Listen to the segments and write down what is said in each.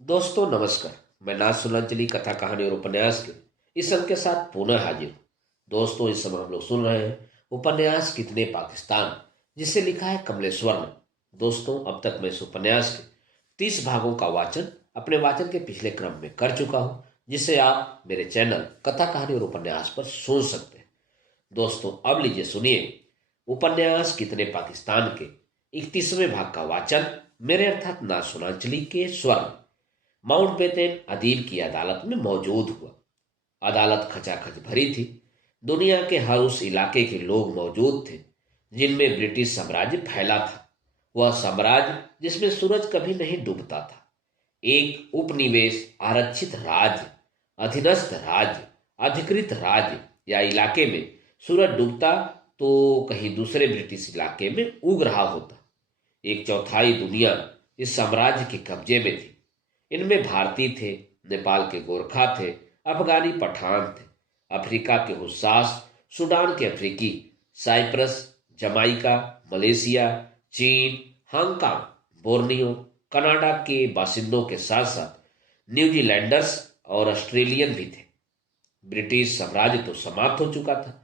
दोस्तों नमस्कार। मैं नाथ सुलांचली कथा कहानी और उपन्यास के इस अंक के साथ पुनः हाजिर हूँ। दोस्तों इस समय हम लोग सुन रहे हैं उपन्यास कितने पाकिस्तान, जिसे लिखा है कमलेश्वर ने। दोस्तों अब तक मैं इस उपन्यास के 30 भागों का वाचन अपने वाचन के पिछले क्रम में कर चुका हूँ, जिसे आप मेरे चैनल कथा कहानी और उपन्यास पर सुन सकते हैं। दोस्तों अब लीजिए सुनिए उपन्यास कितने पाकिस्तान के 31वें भाग का वाचन मेरे अर्थात नाथ सुलांचली के स्वर में। माउंटबेटन अदीब की अदालत में मौजूद हुआ। अदालत खचाखच भरी थी। दुनिया के हर उस इलाके के लोग मौजूद थे जिनमें ब्रिटिश साम्राज्य फैला था। वह साम्राज्य जिसमें सूरज कभी नहीं डूबता था। एक उपनिवेश, आरक्षित राज्य, अधीनस्थ राज्य, अधिकृत राज्य या इलाके में सूरज डूबता तो कहीं दूसरे ब्रिटिश इलाके में उग रहा होता। एक चौथाई दुनिया इस साम्राज्य के कब्जे में थी। इनमें भारतीय थे, नेपाल के गोरखा थे, अफगानी पठान थे, अफ्रीका के हुस्सास, सूडान के अफ्रीकी, साइप्रस, जमाइका, मलेशिया, चीन, हांगकांग, बोर्नियो, कनाडा के बासिंदों के साथ साथ न्यूजीलैंडर्स और ऑस्ट्रेलियन भी थे। ब्रिटिश साम्राज्य तो समाप्त हो चुका था,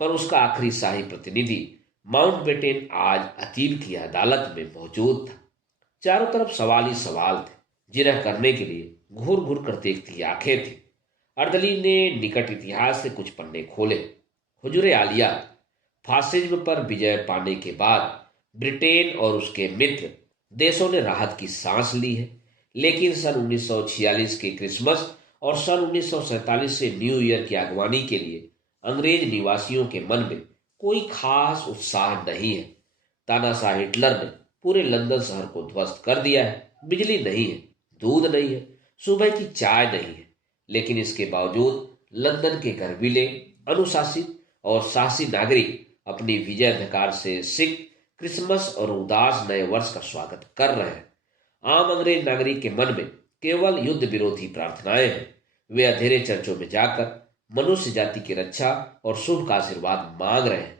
पर उसका आखिरी शाही प्रतिनिधि माउंटबेटन आज अतीब की अदालत में मौजूद था। चारों तरफ सवाल ही सवाल थे, जिन्हें करने के लिए घूर घूर कर देखती आंखें थी। अर्दली ने निकट इतिहास से कुछ पन्ने खोले। हुजूर आलिया, फासिज्म पर विजय पाने के बाद ब्रिटेन और उसके मित्र देशों ने राहत की सांस ली है, लेकिन सन 1946 के क्रिसमस और सन 1947 से न्यू ईयर की अगवानी के लिए अंग्रेज निवासियों के मन में कोई खास उत्साह नहीं है। तानाशाह हिटलर ने पूरे लंदन शहर को ध्वस्त कर दिया है। बिजली नहीं है, दूध नहीं है, सुबह की चाय नहीं है, लेकिन इसके बावजूद लंदन के गर्वीले, अनुशासित और साहसी नागरिक अपनी विजय अधिकार से सिख क्रिसमस और उदास नए वर्ष का स्वागत कर रहे हैं। आम अंग्रेज नागरिक के मन में केवल युद्ध विरोधी प्रार्थनाएं हैं। वे अंधेरे चर्चों में जाकर मनुष्य जाति की रक्षा और शुभ का आशीर्वाद मांग रहे हैं।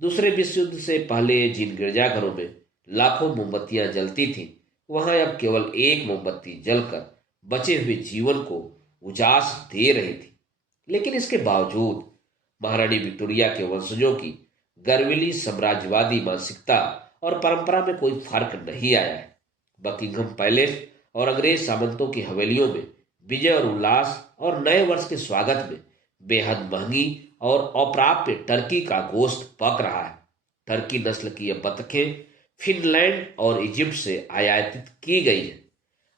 दूसरे विश्व युद्ध से पहले जिन गिरजाघरों में लाखों मोमबत्तियां जलती थीं, वहां अब केवल एक मोमबत्ती जलकर बचे हुए जीवन को उजास दे रही थी। लेकिन इसके बावजूद महारानी विक्टोरिया के वंशजों की गर्विली साम्राज्यवादी मानसिकता और परंपरा में कोई फर्क नहीं आया है। बकिंघम पैलेस और अंग्रेज सामंतों की हवेलियों में विजय और उल्लास और नए वर्ष के स्वागत में बेहद महंगी और अप्राप्य टर्की का गोश्त पक रहा है। टर्की नस्ल की यह बतखें फिनलैंड और इजिप्ट से आयातित की गई है।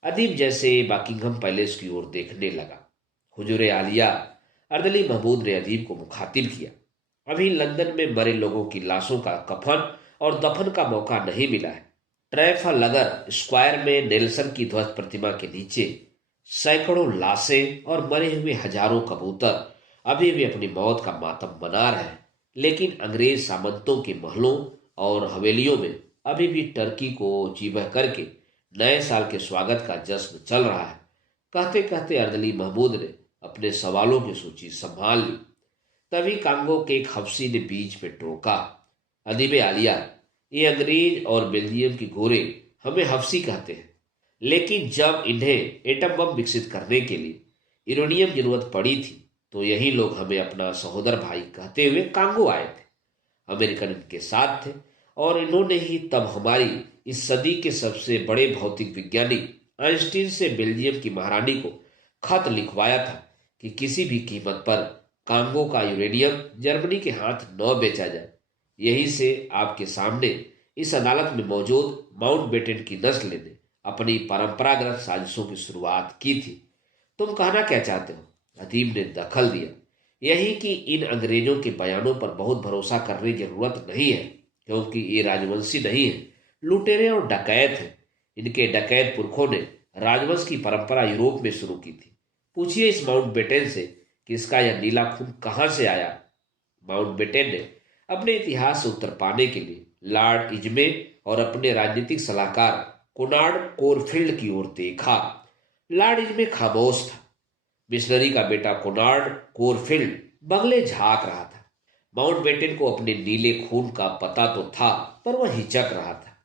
अदीब जैसे बकिंघम पैलेस की ओर देखने लगा। हुजूर आलिया, अर्दली महमूद ने अदीब को मुखातिब किया। अभी लंदन में मरे लोगों की लाशों का कफन और दफन का मौका नहीं मिला है। ट्रैफलगर स्क्वायर में नेल्सन की ध्वस्त प्रतिमा के नीचे सैकड़ों लाशें और मरे हुए हजारों कबूतर अभी भी अपनी मौत का मातम मना रहे हैं। लेकिन अंग्रेज सामंतों के महलों और हवेलियों में अभी भी टर्की को जी बह करके नए साल के स्वागत का जश्न चल रहा है। कहते कहते अर्दली महमूद ने अपने सवालों की सूची संभाल ली। तभी कांगो के एक हफ्सी ने बीच में टोका, अदीब आलिया, ये अंग्रेज और बेल्जियम की गोरे हमें हफ्सी कहते हैं, लेकिन जब इन्हें एटम बम विकसित करने के लिए यूरेनियम जरूरत पड़ी थी तो यही लोग हमें अपना सहोदर भाई कहते हुए कांगो आए थे। अमेरिकन इनके साथ थे और इन्होंने ही तब हमारी इस सदी के सबसे बड़े भौतिक विज्ञानी आइंस्टीन से बेल्जियम की महारानी को खत लिखवाया था कि किसी भी कीमत पर कांगो का यूरेनियम जर्मनी के हाथ न बेचा जाए। यही से आपके सामने इस अदालत में मौजूद माउंटबेटन की नस्ल ने अपनी परंपरागत साजिशों की शुरुआत की थी। तुम कहना क्या चाहते हो? अदीब ने दखल दिया। यही कि इन अंग्रेजों के बयानों पर बहुत भरोसा करने की जरूरत नहीं है, क्योंकि ये राजवंशी नहीं है, लुटेरे और डकैत हैं। इनके डकैत पुरखों ने राजवंश की परंपरा यूरोप में शुरू की थी। पूछिए इस माउंटबेटन से कि इसका यह नीला खून कहां से आया। माउंटबेटन ने अपने इतिहास से उत्तर पाने के लिए लॉर्ड इजमे और अपने राजनीतिक सलाहकार कोनार्ड कोरफील्ड की ओर देखा। लॉर्ड इजमे खामोश था। मिशनरी का बेटा कोनार्ड कोरफील्ड बगले झांक रहा था। माउंटबेटन को अपने नीले खून का पता तो था, पर वह हिचक रहा था।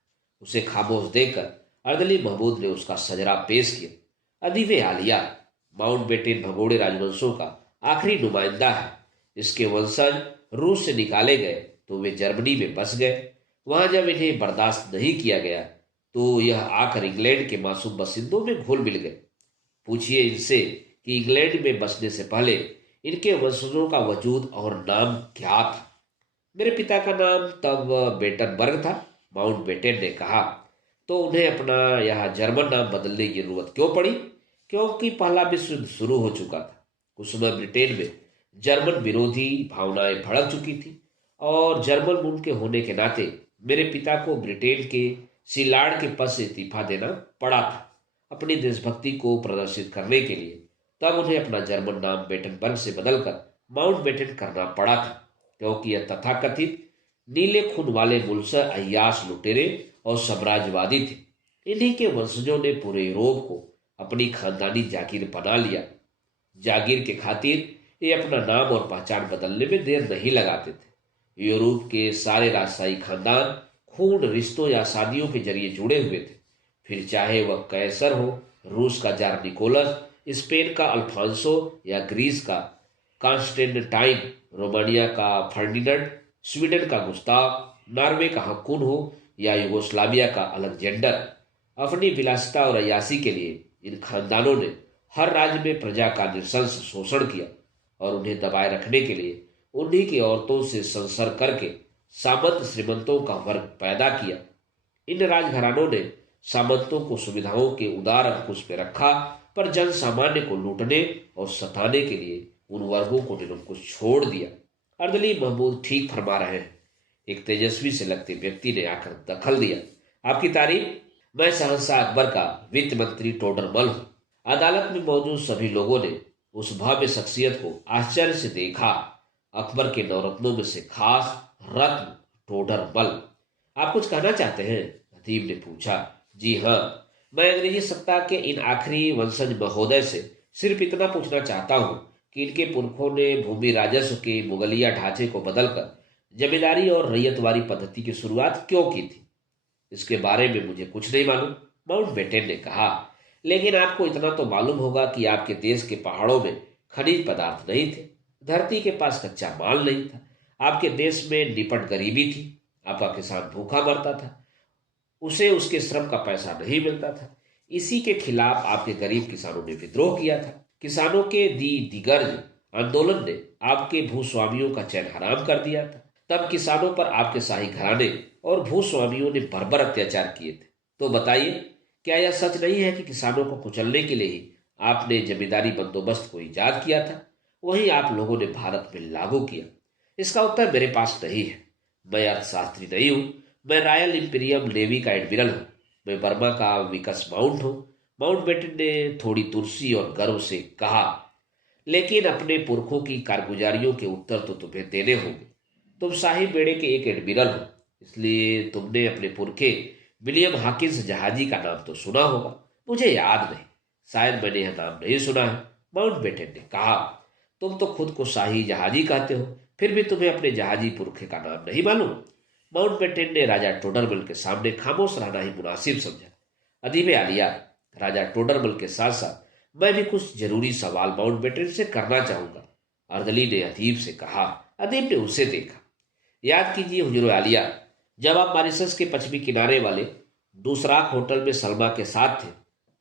उसे खामोश देखकर अर्दली महमूद ने उसका सजरा पेश किया। अदीब आलिया माउंटबेटन भगोड़े राजवंशों का आखिरी नुमाइंदा है। इसके वंशज रूस से निकाले गए तो वे जर्मनी में बस गए। वहां जब इन्हें बर्दाश्त नहीं किया गया तो यह आकर इंग्लैंड के मासूम बसिंदों में घुल मिल गए। पूछिए इनसे कि इंग्लैंड में बसने से पहले इनके वंशजों का वजूद और नाम क्या था। मेरे पिता का नाम तब बेटनबर्ग था, माउंटबेटन ने कहा। तो उन्हें अपना यह जर्मन नाम बदलने की जरूरत क्यों पड़ी? क्योंकि पहला विश्व युद्ध शुरू हो चुका था। उस समय ब्रिटेन में जर्मन विरोधी भावनाएं भड़क चुकी थी और जर्मन मूल के होने के नाते मेरे पिता को ब्रिटेन के सिलाड़ के पद से इस्तीफा देना पड़ा था। अपनी देशभक्ति को प्रदर्शित करने के लिए तब उन्हें अपना जर्मन नाम बेटनबर्ग से बदलकर माउंटबेटन करना पड़ा था, क्योंकि यह तथाकथित नीले खून वाले मुल्सर अय्याश लुटेरे और साम्राज्यवादी थे। इन्हीं के वंशजों ने पूरे यूरोप को अपनी खानदानी जागीर बना लिया। जागीर के खातिर ये अपना नाम और पहचान बदलने में देर नहीं लगाते थे। यूरोप के सारे राजशाही खानदान खून, रिश्तों या शादियों के जरिए जुड़े हुए थे। फिर चाहे वह कैसर हो, रूस का जार निकोलस, स्पेन का अल्फांसो या ग्रीस का कॉन्स्टेंटाइन, रोमानिया का फर्डिनेंड, स्वीडन का गुस्ताव, नॉर्वे का हकुन हो या युगोस्लाविया का अलेक्जेंडर। अपनी विलासिता और अय्यासी के लिए इन खानदानों ने हर राज्य में प्रजा का नृशंस शोषण किया और उन्हें दबाए रखने के लिए उन्हीं की औरतों से संसर्ग करके सामंत श्रीमंतों का वर्ग पैदा किया। इन राजघरानों ने सामंतों को सुविधाओं के उदार अंकुश पे रखा, पर जन सामान्य को लूटने और सताने के लिए उन वर्गों को निरंकुश छोड़ दिया। अर्दली महमूद ठीक फरमा रहे हैं, एक तेजस्वी से लगते व्यक्ति ने आकर दखल दिया। आपकी तारीफ? मैं सहसा अकबर का वित्त मंत्री टोडरमल हूँ। अदालत में मौजूद सभी लोगों ने उस भव्य शख्सियत को आश्चर्य से देखा। अकबर के नवरत्नों में से खास रत्न टोडरमल। आप कुछ कहना चाहते हैं? अदीब ने पूछा। जी हाँ, मैं अंग्रेजी सत्ता के इन आखिरी वंशज महोदय से सिर्फ इतना पूछना चाहता हूँ कि इनके पुरखों ने भूमि राजस्व के मुगलिया ढांचे को बदलकर जमींदारी और रैयतवारी पद्धति की शुरुआत क्यों की थी? इसके बारे में मुझे कुछ नहीं मालूम, माउंटबेटन ने कहा। लेकिन आपको इतना तो मालूम होगा कि आपके देश के पहाड़ों में खनिज पदार्थ नहीं थे, धरती के पास कच्चा माल नहीं था, आपके देश में निपट गरीबी थी, आपका किसान भूखा मरता था, उसे उसके श्रम का पैसा नहीं मिलता था। इसी के खिलाफ आपके गरीब किसानों ने विद्रोह किया था। किसानों के दिगर्ज आंदोलन ने आपके भूस्वामियों का चैन हराम कर दिया था। तब किसानों पर आपके शाही घराने और भूस्वामियों ने बर्बर अत्याचार किए थे। तो बताइए, क्या यह सच नहीं है कि किसानों को कुचलने के लिए ही आपने जमींदारी बंदोबस्त को इजाद किया था, वही आप लोगों ने भारत में लागू किया? इसका उत्तर मेरे पास नहीं है। मैं अर्थशास्त्री नहीं हूं, मैं रॉयल इंपीरियम नेवी का एडमिरल हूं, मैं बर्मा का विकस माउंट हूं, माउंटबेटन ने थोड़ी तुलसी और गर्व से कहा। लेकिन अपने पुरखों की कारगुजारियों के उत्तर तो तुम्हें देने होंगे। तुम शाही बेड़े के एक एडमिरल हो, इसलिए तुमने अपने पुरखे विलियम हॉकिंस जहाजी का नाम तो सुना होगा। मुझे याद नहीं, शायद मैंने यह नाम नहीं सुना है, माउंटबेटन ने कहा। तुम तो खुद को शाही जहाजी कहते हो, फिर भी तुम्हें अपने जहाजी पुरखे का नाम नहीं मालूम? माउंटबेटन ने राजा टोडरमल के सामने खामोश रहना ही मुनासिब समझा। अदीब आलिया, राजा टोडरमल के साथ साथ मैं भी कुछ जरूरी सवाल माउंटबेटन से करना चाहूंगा, अर्दली ने अदीब से कहा। अदीब ने उसे देखा। याद कीजिए हुजूर आलिया, जब आप मॉरिशस के पश्चिमी किनारे वाले दूसराक होटल में सलमा के साथ थे,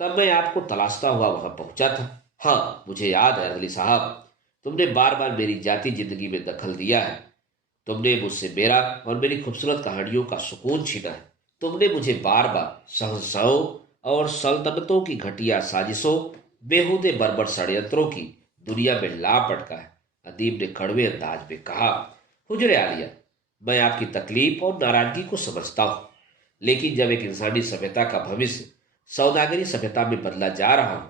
तब मैं आपको तलाशता हुआ वहां पहुंचा था। हाँ, मुझे याद है अर्दली साहब, तुमने बार बार मेरी जाति जिंदगी में दखल दिया है। तुमने मुझसे मेरा और मेरी खूबसूरत कहानियों का सुकून छीना है। तुमने मुझे बार बार सहसाओं और सल्तनतों की घटिया साजिशों, बेहूदे बर्बर षड्यंत्रों की दुनिया में ला पटका है, अदीब ने कड़वे अंदाज में कहा। हुजूर आलिया, मैं आपकी तकलीफ और नाराजगी को समझता हूं, लेकिन जब एक इंसानी सभ्यता का भविष्य सौदागरी सभ्यता में बदला जा रहा हो,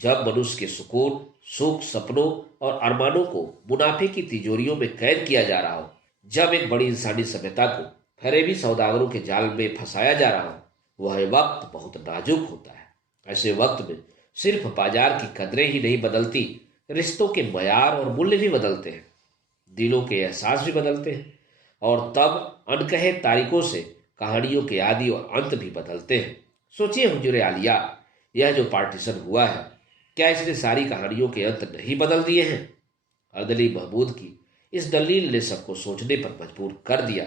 जब मनुष्य के सुकून, सुख, सपनों और अरमानों को मुनाफे की तिजोरियों में कैद किया जा रहा हो, जब एक बड़ी इंसानी सभ्यता को फरेबी सौदागरों के जाल में फंसाया जा रहा हो, वह वक्त बहुत नाजुक होता है। ऐसे वक्त में सिर्फ बाजार की कदरें ही नहीं बदलती, रिश्तों के मयार और मूल्य भी बदलते हैं, दिलों के एहसास भी बदलते हैं, और तब अनकहे तारीखों से कहानियों के आदि और अंत भी बदलते हैं। सोचिए हुजूर आलिया, यह जो पार्टीशन हुआ है, क्या इसने सारी कहानियों के अंत नहीं बदल दिए हैं? अर्दली महमूद की इस दलील ने सबको सोचने पर मजबूर कर दिया।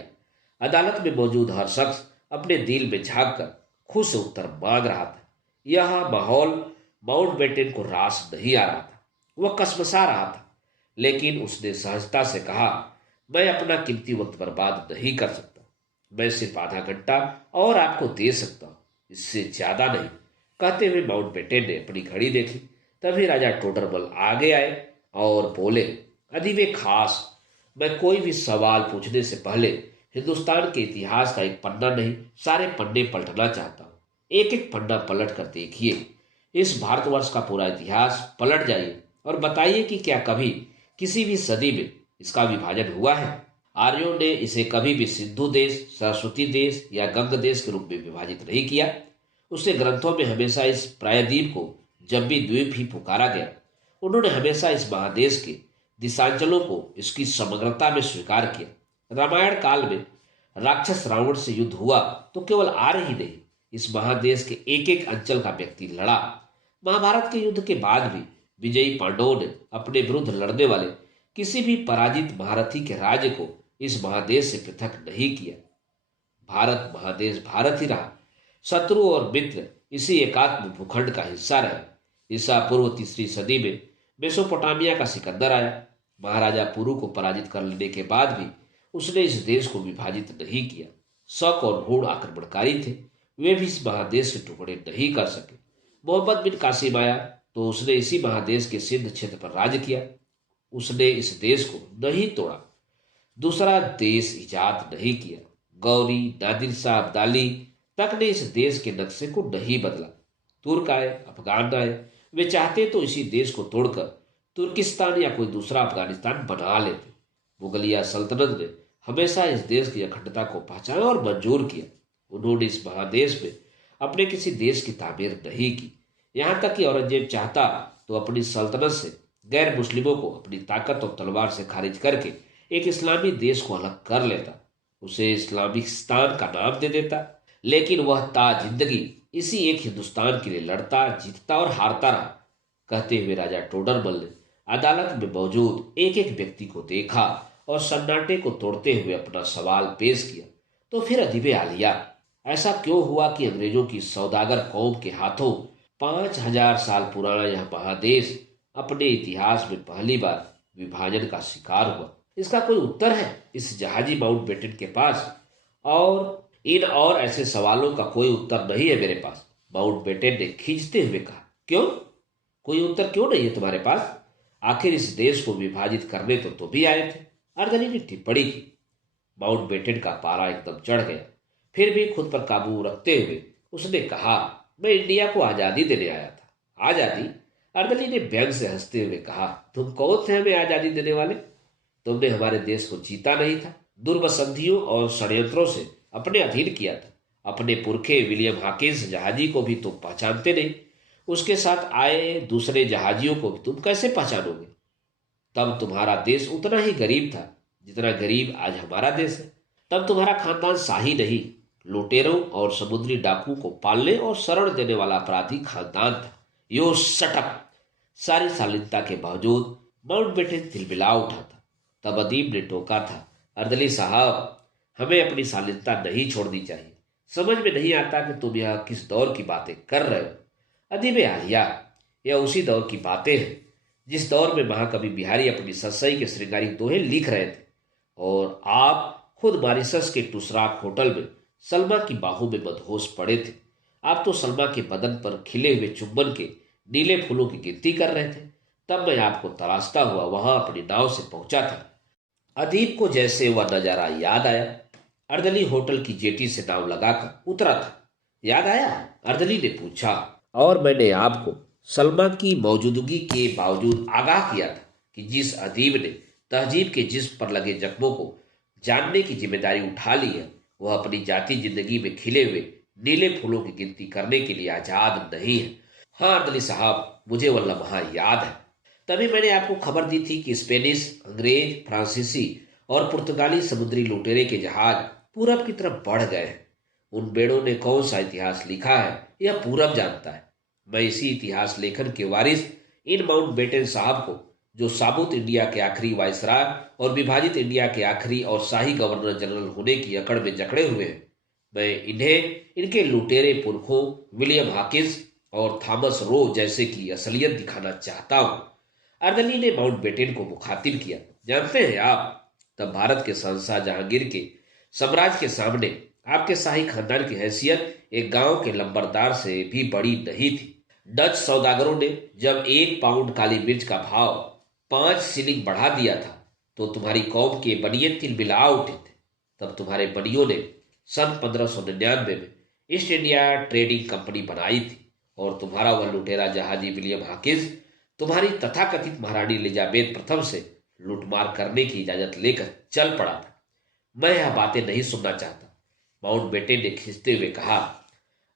अदालत में मौजूद हर शख्स अपने दिल में झांक कर खुश उत्तर मांग रहा था। यह माहौल माउंटबेटन को रास नहीं आ रहा था। वह कसमसा रहा था, लेकिन उसने सहजता से कहा, मैं अपना कीमती वक्त बर्बाद नहीं कर सकता। मैं सिर्फ आधा घंटा और आपको दे सकता हूं, इससे ज्यादा नहीं। कहते हुए माउंटबेटन ने अपनी घड़ी देखी। तभी राजा टोडरमल आगे आए और बोले, अदीबे खास, मैं कोई भी सवाल पूछने से पहले हिंदुस्तान के इतिहास का एक पन्ना नहीं, सारे पन्ने पलटना चाहता हूँ। एक एक पन्ना पलट कर देखिए, इस भारतवर्ष का पूरा इतिहास पलट जाइए और बताइए कि क्या कभी किसी भी सदी में इसका विभाजन हुआ है? आर्यों ने इसे कभी भी सिंधु देश, सरस्वती देश या गंग देश के रूप में विभाजित नहीं किया। उसके ग्रंथों में हमेशा इस प्रायद्वीप को जब भी द्वीप ही पुकारा गया। उन्होंने हमेशा इस महादेश के दिशांचलों को इसकी समग्रता में स्वीकार किया। रामायण काल में राक्षस रावण से युद्ध हुआ तो केवल आर्य ही नहीं, इस महादेश के एक एक अंचल का व्यक्ति लड़ा। महाभारत के युद्ध के बाद भी विजयी पांडवों ने अपने विरुद्ध लड़ने वाले किसी भी पराजित महारथी के राज्य को इस महादेश से पृथक नहीं किया। भारत महादेश भारत ही रहा। शत्रु और मित्र इसी एकात्म भूखंड का हिस्सा रहे। ईसा पूर्व 3री सदी में मेसोपोटामिया का सिकंदर आया। महाराजा पुरु को पराजित कर लेने के बाद भी उसने इस देश को विभाजित नहीं किया। शक और गूढ़ आक्रमणकारी थे, वे भी इस महादेश के टुकड़े नहीं कर सके। मोहम्मद बिन कासिम आया तो उसने इसी महादेश के सिंध क्षेत्र पर राज किया। उसने इस देश को नहीं तोड़ा, दूसरा देश इजाद नहीं किया। गौरी, नादिर शाह अब्दाली तक ने इस देश के नक्शे को नहीं बदला। तुर्क आए, अफगान आए, वे चाहते तो इसी देश को तोड़कर तुर्किस्तान या कोई दूसरा अफगानिस्तान बना लेते। मुगलिया सल्तनत ने हमेशा इस देश की अखंडता को पहचाना और मंजूर किया। उन्होंने इस महादेश में अपने किसी देश की तामीर नहीं की। यहाँ तक कि औरंगजेब चाहता तो अपनी सल्तनत से गैर मुस्लिमों को अपनी ताकत और तलवार से खारिज करके एक इस्लामी देश को अलग कर लेता, उसे इस्लामिस्तान का नाम दे देता। लेकिन वह ता जिंदगी इसी एक हिंदुस्तान के लिए लड़ता, जीतता और हारता रहा। कहते हुए राजा टोडरमल ने अदालत में मौजूद एक एक व्यक्ति को देखा और सन्नाटे को तोड़ते हुए अपना सवाल पेश किया। तो फिर अदीबे आलिया, ऐसा क्यों हुआ कि अंग्रेजों की सौदागर कौम के हाथों 5000 साल पुराना यह महादेश अपने इतिहास में पहली बार विभाजन का शिकार हुआ? इसका कोई उत्तर है इस जहाजी माउंटबेटन के पास? और इन और ऐसे सवालों का कोई उत्तर नहीं है मेरे पास, माउंटबेटन ने खींचते हुए कहा। क्यों? कोई उत्तर क्यों नहीं है तुम्हारे पास? आखिर इस देश को विभाजित करने तो तुम भी आए थे, अर्दली ने टिप्पणी की। माउंटबेटन का पारा एकदम चढ़ गया। फिर भी खुद पर काबू रखते हुए उसने कहा, मैं इंडिया को आजादी देने आया था। आजादी? अर्दली ने व्यंग से हंसते हुए कहा, तुम कौन थे हमें आजादी देने वाले? तुमने हमारे देश को जीता नहीं था, दुर्वसंधियों और षड्यंत्रों से अपने अधीन किया था। अपने पुरखे विलियम हॉकिंस जहाजी को भी तुम पहचानते नहीं, उसके साथ आए दूसरे जहाजियों को भी तुम कैसे पहचानोगे? तब तुम्हारा देश उतना ही गरीब था जितना गरीब आज हमारा देश है। तब तुम्हारा खानदान शाही नहीं, लुटेरों और समुद्री डाकू को पालने और शरण देने वाला अपराधी खानदान था। यो शटअप! सारी शालीनता के बावजूद माउंटबेटन तिलमिला उठा था। तब अदीब ने टोका था, अर्दली साहब, हमें अपनी शालीनता नहीं छोड़नी चाहिए। समझ में नहीं आता कि तुम यह किस दौर की बातें कर रहे हो। अदीबे आलिया, यह उसी दौर की बातें हैं जिस दौर में महाकवि बिहारी अपनी ससई के श्रृंगारिक दोहे लिख रहे थे और आप खुद मॉरिशस के टुसराक होटल में सलमा की बाहों में मदहोश पड़े थे। आप तो सलमा के बदन पर खिले हुए चुंबन के नीले फूलों की गिनती कर रहे थे। तब मैं आपको तलाशता हुआ वहां अपनी नाव से पहुंचा था। अदीब को जैसे वह नजारा याद आया। अर्दली होटल की जेटी से नाव लगाकर उतरा था। याद आया? अर्दली ने पूछा। और मैंने आपको सलमा की मौजूदगी के बावजूद आगाह किया था कि जिस अदीब ने तहजीब के जिस्म पर लगे जख्मों को जानने की जिम्मेदारी उठा ली है, वह अपनी जाति जिंदगी में खिले हुए नीले फूलों की गिनती करने के लिए आजाद नहीं है। हाँ अर्दली साहब, मुझे वह लम्हा याद है। तभी मैंने आपको खबर दी थी कि स्पेनिश, अंग्रेज, फ्रांसीसी और पुर्तगाली समुद्री लुटेरे के जहाज पूरब की तरफ बढ़ गए हैं। उन बेड़ों ने कौन सा इतिहास लिखा है यह पूरब जानता है। मैं इसी इतिहास लेखन के वारिस इन माउंटबेटन साहब को, जो साबुत इंडिया के आखिरी वायसराय और विभाजित इंडिया के आखिरी और शाही गवर्नर जनरल होने की अकड़ में जकड़े हुए हैं, मैं इन्हें इनके लुटेरे पुरखों विलियम हाकिंस और थॉमस रो जैसे की असलियत दिखाना चाहता हूं। अर्दली ने माउंटबेटन को मुखातिब किया। जानते हैं आप, तब भारत के शहंशाह जहांगीर के साम्राज्य के सामने आपके शाही खानदान की हैसियत एक गांव के लंबरदार से भी बड़ी नहीं थी। डच सौदागरों ने जब 1 पाउंड काली मिर्च का भाव 5 शिलिंग बढ़ा दिया था तो तुम्हारी कौम के बनिए तिलमिला उठे थे। तब तुम्हारे बनियों ने सन 1599 में ईस्ट इंडिया ट्रेडिंग कंपनी बनाई थी और तुम्हारा वह लुटेरा जहाजी विलियम हाकिंस तुम्हारी तथाकथित महारानी एलिजाबेथ प्रथम से लूटमार करने की इजाजत लेकर चल पड़ा था। मैं यह बातें नहीं सुनना चाहता, माउंटबेटन ने खींचते हुए कहा।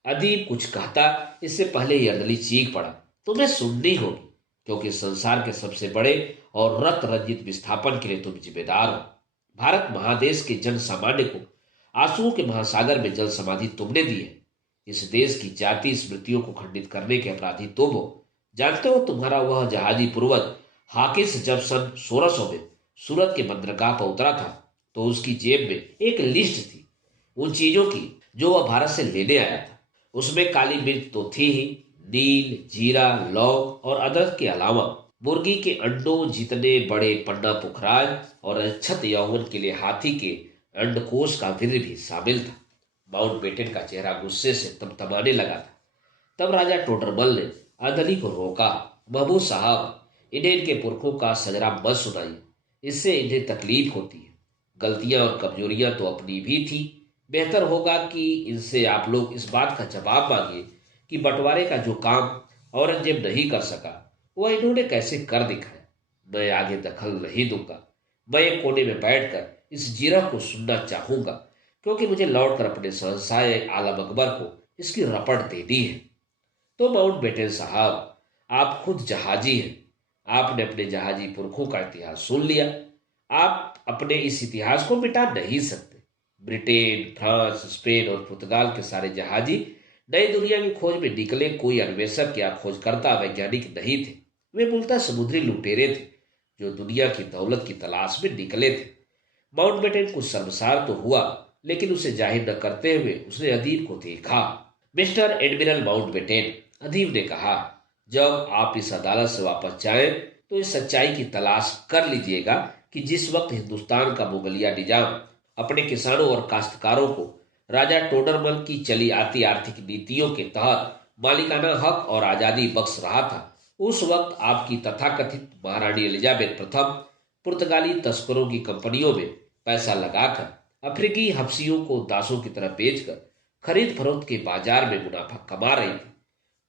अदीब कुछ कहता इससे पहले ही अर्दली चीख पड़ा। तुम्हें सुननी होगी, क्योंकि संसार के सबसे बड़े और रक्त रंजित विस्थापन के लिए तुम जिम्मेदार हो। भारत महादेश के जन सामान्य को आंसुओं के महासागर में जल समाधि तुमने दी है। इस देश की जाति स्मृतियों को खंडित करने के अपराधी तुम हो। जानते हो, तुम्हारा वह जहाजी पूर्वज हाकिंस जब सन 1600 में सूरत के बंदरगाह पर उतरा था तो उसकी जेब में एक लिस्ट थी उन चीजों की जो वह भारत से लेने आया था। उसमें काली मिर्च तो थी ही, नील, जीरा, लौंग और अदरक के अलावा मुर्गी के अंडों जितने बड़े पन्ना पुखराज और अच्छत यौवन के लिए हाथी के अंडकोश का वीर्य भी शामिल था। माउंटबेटन का चेहरा गुस्से से तमतमाने लगा था। तब राजा टोडरमल ने अर्दली को रोका। महबूब साहब, इन्हें इनके पुरखों का सजरा मत सुनाइए, इससे इन्हें तकलीफ होती है। गलतियां और कमजोरियां तो अपनी भी थी। बेहतर होगा कि इनसे आप लोग इस बात का जवाब मांगिए कि बंटवारे का जो काम औरंगजेब नहीं कर सका वह इन्होंने कैसे कर दिखाया। मैं आगे दखल नहीं दूंगा। मैं एक कोने में बैठकर इस जिरह को सुनना चाहूंगा, क्योंकि मुझे लौटकर अपने शहंशाह आलम अकबर को इसकी रपट देनी है। तो माउंटबेटन साहब, आप खुद जहाजी हैं। आपने अपने जहाजी पुरखों का इतिहास सुन लिया। आप अपने इस इतिहास को मिटा नहीं सकते। ब्रिटेन, फ्रांस, स्पेन और पुर्तगाल के सारे जहाजी नई दुनिया की खोज में निकले कोई अन्वेषक या खोजकर्ता वैज्ञानिक नहीं थे। वे मूलतः समुद्री लुटेरे थे जो दुनिया की दौलत की तलाश में निकले थे। माउंटबेटन कुछ शर्मसार तो हुआ, लेकिन उसे जाहिर न करते हुए उसने अदीब को देखा। मिस्टर एडमिरल माउंटबेटन, अदीब ने कहा, जब आप इस अदालत से वापस जाएं तो इस सच्चाई की तलाश कर लीजिएगा कि जिस वक्त हिंदुस्तान का मुगलिया निजाम अपने किसानों और काश्तकारों को राजा टोडरमल की चली आती आर्थिक नीतियों के तहत मालिकाना हक और आजादी बख्श रहा था, उस वक्त आपकी तथाकथित महारानी एलिजाबेथ प्रथम पुर्तगाली तस्करों की कंपनियों में पैसा लगाकर अफ्रीकी हबसियों को दासों की तरह बेचकर खरीद फरोख्त के बाजार में मुनाफा कमा रही थी।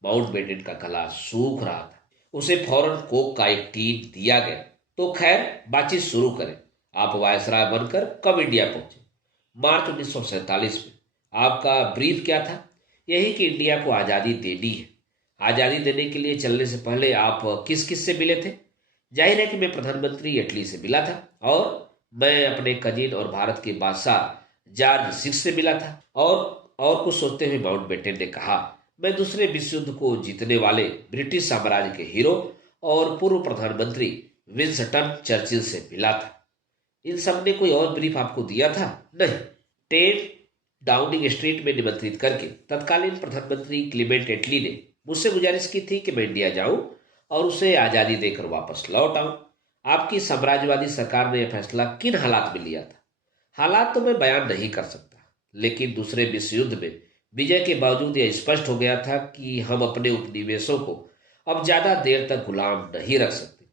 माउंटबेटन का गला सूख रहा था। उसे फौरन कोक का एक टीन दिया गया। तो खैर, बातचीत शुरू करें। आप वायसराय बनकर कब इंडिया पहुंचे? मार्च 1947 में। आपका ब्रीफ क्या था? यही कि इंडिया को आज़ादी देनी है। आज़ादी देने के लिए चलने से पहले आप किस किस से मिले थे? जाहिर है कि मैं प्रधानमंत्री एटली से मिला था, और मैं अपने कजिन और भारत के बादशाह जॉर्ज 6 से मिला था। और कुछ सोचते हुए माउंटबेटन ने कहा, मैं दूसरे विश्व युद्ध को जीतने वाले ब्रिटिश साम्राज्य के हीरो और पूर्व प्रधानमंत्री विंस्टन चर्चिल से मिला था। इन सब ने कोई और ब्रीफ आपको दिया था? नहीं। 10 डाउनिंग स्ट्रीट में निमंत्रित करके तत्कालीन प्रधानमंत्री क्लीमेंट एटली ने मुझसे गुजारिश की थी कि मैं इंडिया जाऊं और उसे आजादी देकर वापस लौट आऊं। आपकी साम्राज्यवादी सरकार ने यह फैसला किन हालात में लिया था? हालात तो मैं बयान नहीं कर सकता, लेकिन दूसरे विश्व युद्ध में विजय के बावजूद यह स्पष्ट हो गया था कि हम अपने उपनिवेशों को अब ज्यादा देर तक गुलाम नहीं रख सकते।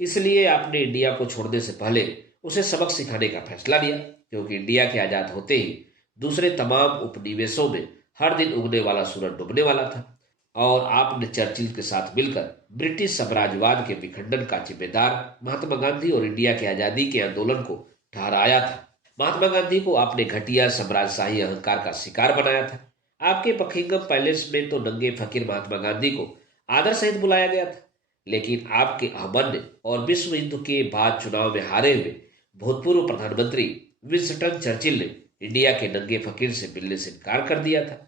इसलिए आपने इंडिया को छोड़ने से पहले उसे सबक सिखाने का फैसला लिया, क्योंकि इंडिया के आजाद होते ही दूसरे तमाम उपनिवेशों में हर दिन उगने वाला सूरज डूबने वाला था, और आपने चर्चिल के साथ मिलकर ब्रिटिश साम्राज्यवाद के विखंडन का जिम्मेदार महात्मा गांधी और इंडिया की आजादी के आंदोलन को ठहराया था। महात्मा गांधी को आपने घटिया साम्राज्यशाही अहंकार का शिकार बनाया था। आपके बकिंगम पैलेस में तो नंगे फकीर महात्मा गांधी को आदर सहित बुलाया गया था, लेकिन आपके अहमद और विश्व युद्ध के बाद चुनाव में हारे हुए भूतपूर्व प्रधानमंत्री विंस्टन चर्चिल ने इंडिया के नंगे फकीर से मिलने से इनकार कर दिया था।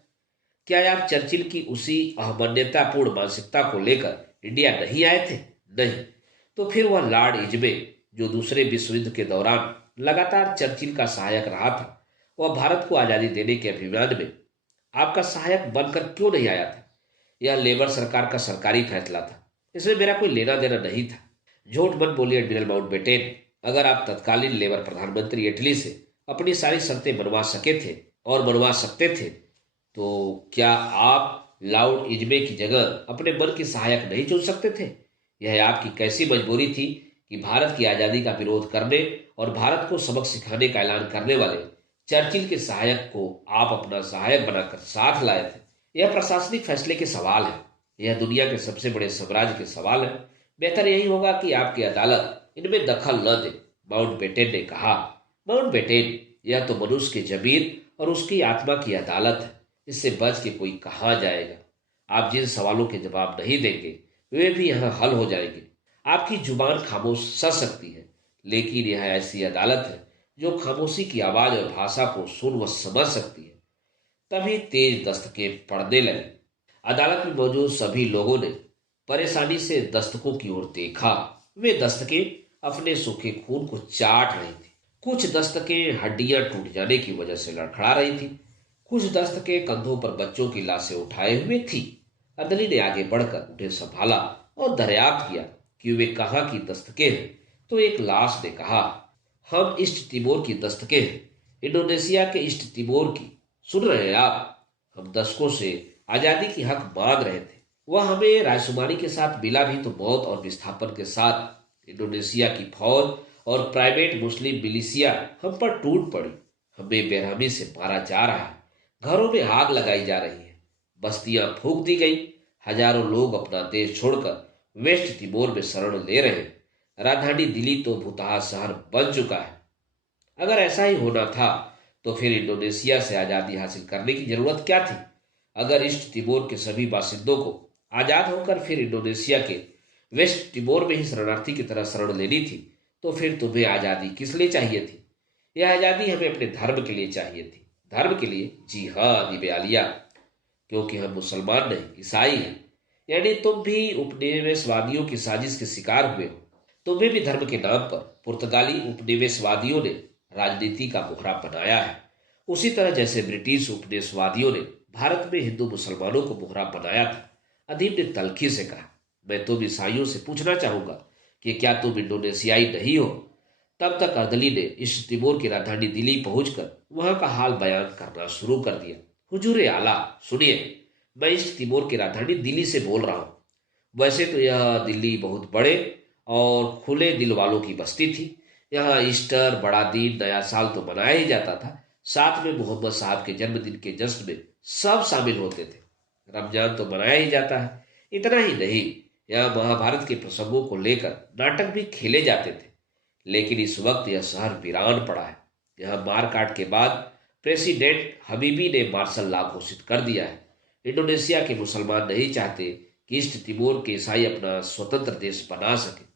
क्या आप चर्चिल की उसी अवमान्यतापूर्ण मानसिकता को लेकर इंडिया नहीं आए थे? नहीं। तो फिर वह लॉर्ड इजबे, जो दूसरे विश्व युद्ध के दौरान लगातार चर्चिल का सहायक रहा था, वह भारत को आजादी देने के अभियान में आपका सहायक बनकर क्यों नहीं आया था? यह लेबर सरकार का सरकारी फैसला था, इसमें मेरा कोई लेना देना नहीं था। झूठ मत बोलिए एडमिरल माउंटबेटेन। अगर आप तत्कालीन लेबर प्रधानमंत्री इटली से अपनी सारी शर्तें मनवा सके थे और मनवा सकते थे, तो क्या आप लॉर्ड इजबे की जगह अपने मन के सहायक नहीं चुन सकते थे? यह आपकी कैसी मजबूरी थी कि भारत की आजादी का विरोध करने और भारत को सबक सिखाने का ऐलान करने वाले चर्चिल के सहायक को आप अपना सहायक बनाकर साथ लाए थे? यह प्रशासनिक फैसले के सवाल है। यह दुनिया के सबसे बड़े साम्राज्य के सवाल है। बेहतर यही होगा कि आपकी अदालत इनमें दखल न दे, माउंटबेटेन ने कहा। माउंटबेटेन, यह तो मनुष्य के जमीर और उसकी आत्मा की अदालत है। इससे बच के कोई कहाँ जाएगा? आप जिन सवालों के जवाब नहीं देंगे वे भी यहाँ हल हो जाएंगे। आपकी जुबान खामोश सह सकती है, लेकिन यह ऐसी अदालत है जो खामोशी की आवाज और भाषा को सुन व समझ सकती है। तभी तेज दस्तकें पड़ने लगी। अदालत में मौजूद सभी लोगों ने परेशानी से दस्तकों की ओर देखा। वे दस्तकें अपने सूखे खून को चाट रही थी। कुछ दस्तकें हड्डियां टूट जाने की वजह से लड़खड़ा रही थी। कुछ दस्तकें कंधों पर बच्चों की लाशें उठाए हुए थी। अदली ने आगे बढ़कर उन्हें संभाला और दरियाफ्त किया कि वे कहाँ की दस्तकें हैं। तो एक लाश ने कहा, हम ईस्ट तिमोर की दस्तकें हैं, इंडोनेशिया के ईस्ट तिमोर की। सुन रहे हैं आप? हम दशकों से आजादी की हक मांग रहे थे। वह हमें रायशुमारी के साथ मिला भी तो मौत और विस्थापन के साथ। इंडोनेशिया की फौज और प्राइवेट मुस्लिम मिलिशिया हम पर टूट पड़ी। हमें बेरहमी से मारा जा रहा है। घरों में आग लगाई जा रही है। बस्तियां फूंक दी गई। हजारों लोग अपना देश छोड़कर वेस्ट तिमोर में शरण ले रहे हैं। राजधानी दिल्ली तो भूतहा शहर बन चुका है। अगर ऐसा ही होना था तो फिर इंडोनेशिया से आजादी हासिल करने की जरूरत क्या थी? अगर ईस्ट तिमोर के सभी बासिंदों को आजाद होकर फिर इंडोनेशिया के वेस्ट तिमोर में ही शरणार्थी की तरह शरण लेनी थी, तो फिर तुम्हें आजादी किस लिए चाहिए थी? यह आजादी हमें अपने धर्म के लिए चाहिए थी। धर्म के लिए? जी हाँ दिव्य आलिया, क्योंकि हम मुसलमान नहीं, ईसाई हैं। यानी तुम भी उपनिवेशवादियों की साजिश के शिकार हुए हो। तुम्हें भी धर्म के नाम पर पुर्तगाली उपनिवेशवादियों ने राजनीति का मुखरा बनाया है, उसी तरह जैसे ब्रिटिश उपनिवेशवादियों ने भारत में हिंदू मुसलमानों को मुखरा बनाया था। अदीब ने तल्खी से कहा, मैं तुम ईसाइयों से पूछना चाहूंगा कि क्या तुम इंडोनेशियाई नहीं हो? तब तक अर्दली ने ईस्ट तिमोर की राजधानी दिल्ली पहुंचकर वहां का हाल बयान करना शुरू कर दिया। हुजूर आला, सुनिए, मैं ईस्ट तिमोर की राजधानी दिल्ली से बोल रहा हूँ। वैसे तो यह दिल्ली बहुत बड़े और खुले दिल वालों की बस्ती थी। यहाँ ईस्टर, बड़ा दिन, नया साल तो मनाया ही जाता था। साथ में मोहम्मद साहब के जन्मदिन के जश्न में सब शामिल होते थे। रमजान तो मनाया ही जाता है। इतना ही नहीं, यहाँ महाभारत के प्रसंगों को लेकर नाटक भी खेले जाते थे। लेकिन इस वक्त यह शहर वीरान पड़ा है। यहाँ मारकाट के बाद प्रेसिडेंट हबीबी ने मार्शल लॉ घोषित कर दिया है। इंडोनेशिया के मुसलमान नहीं चाहते कि ईस्ट तिमोर के ईसाई अपना स्वतंत्र देश बना सके।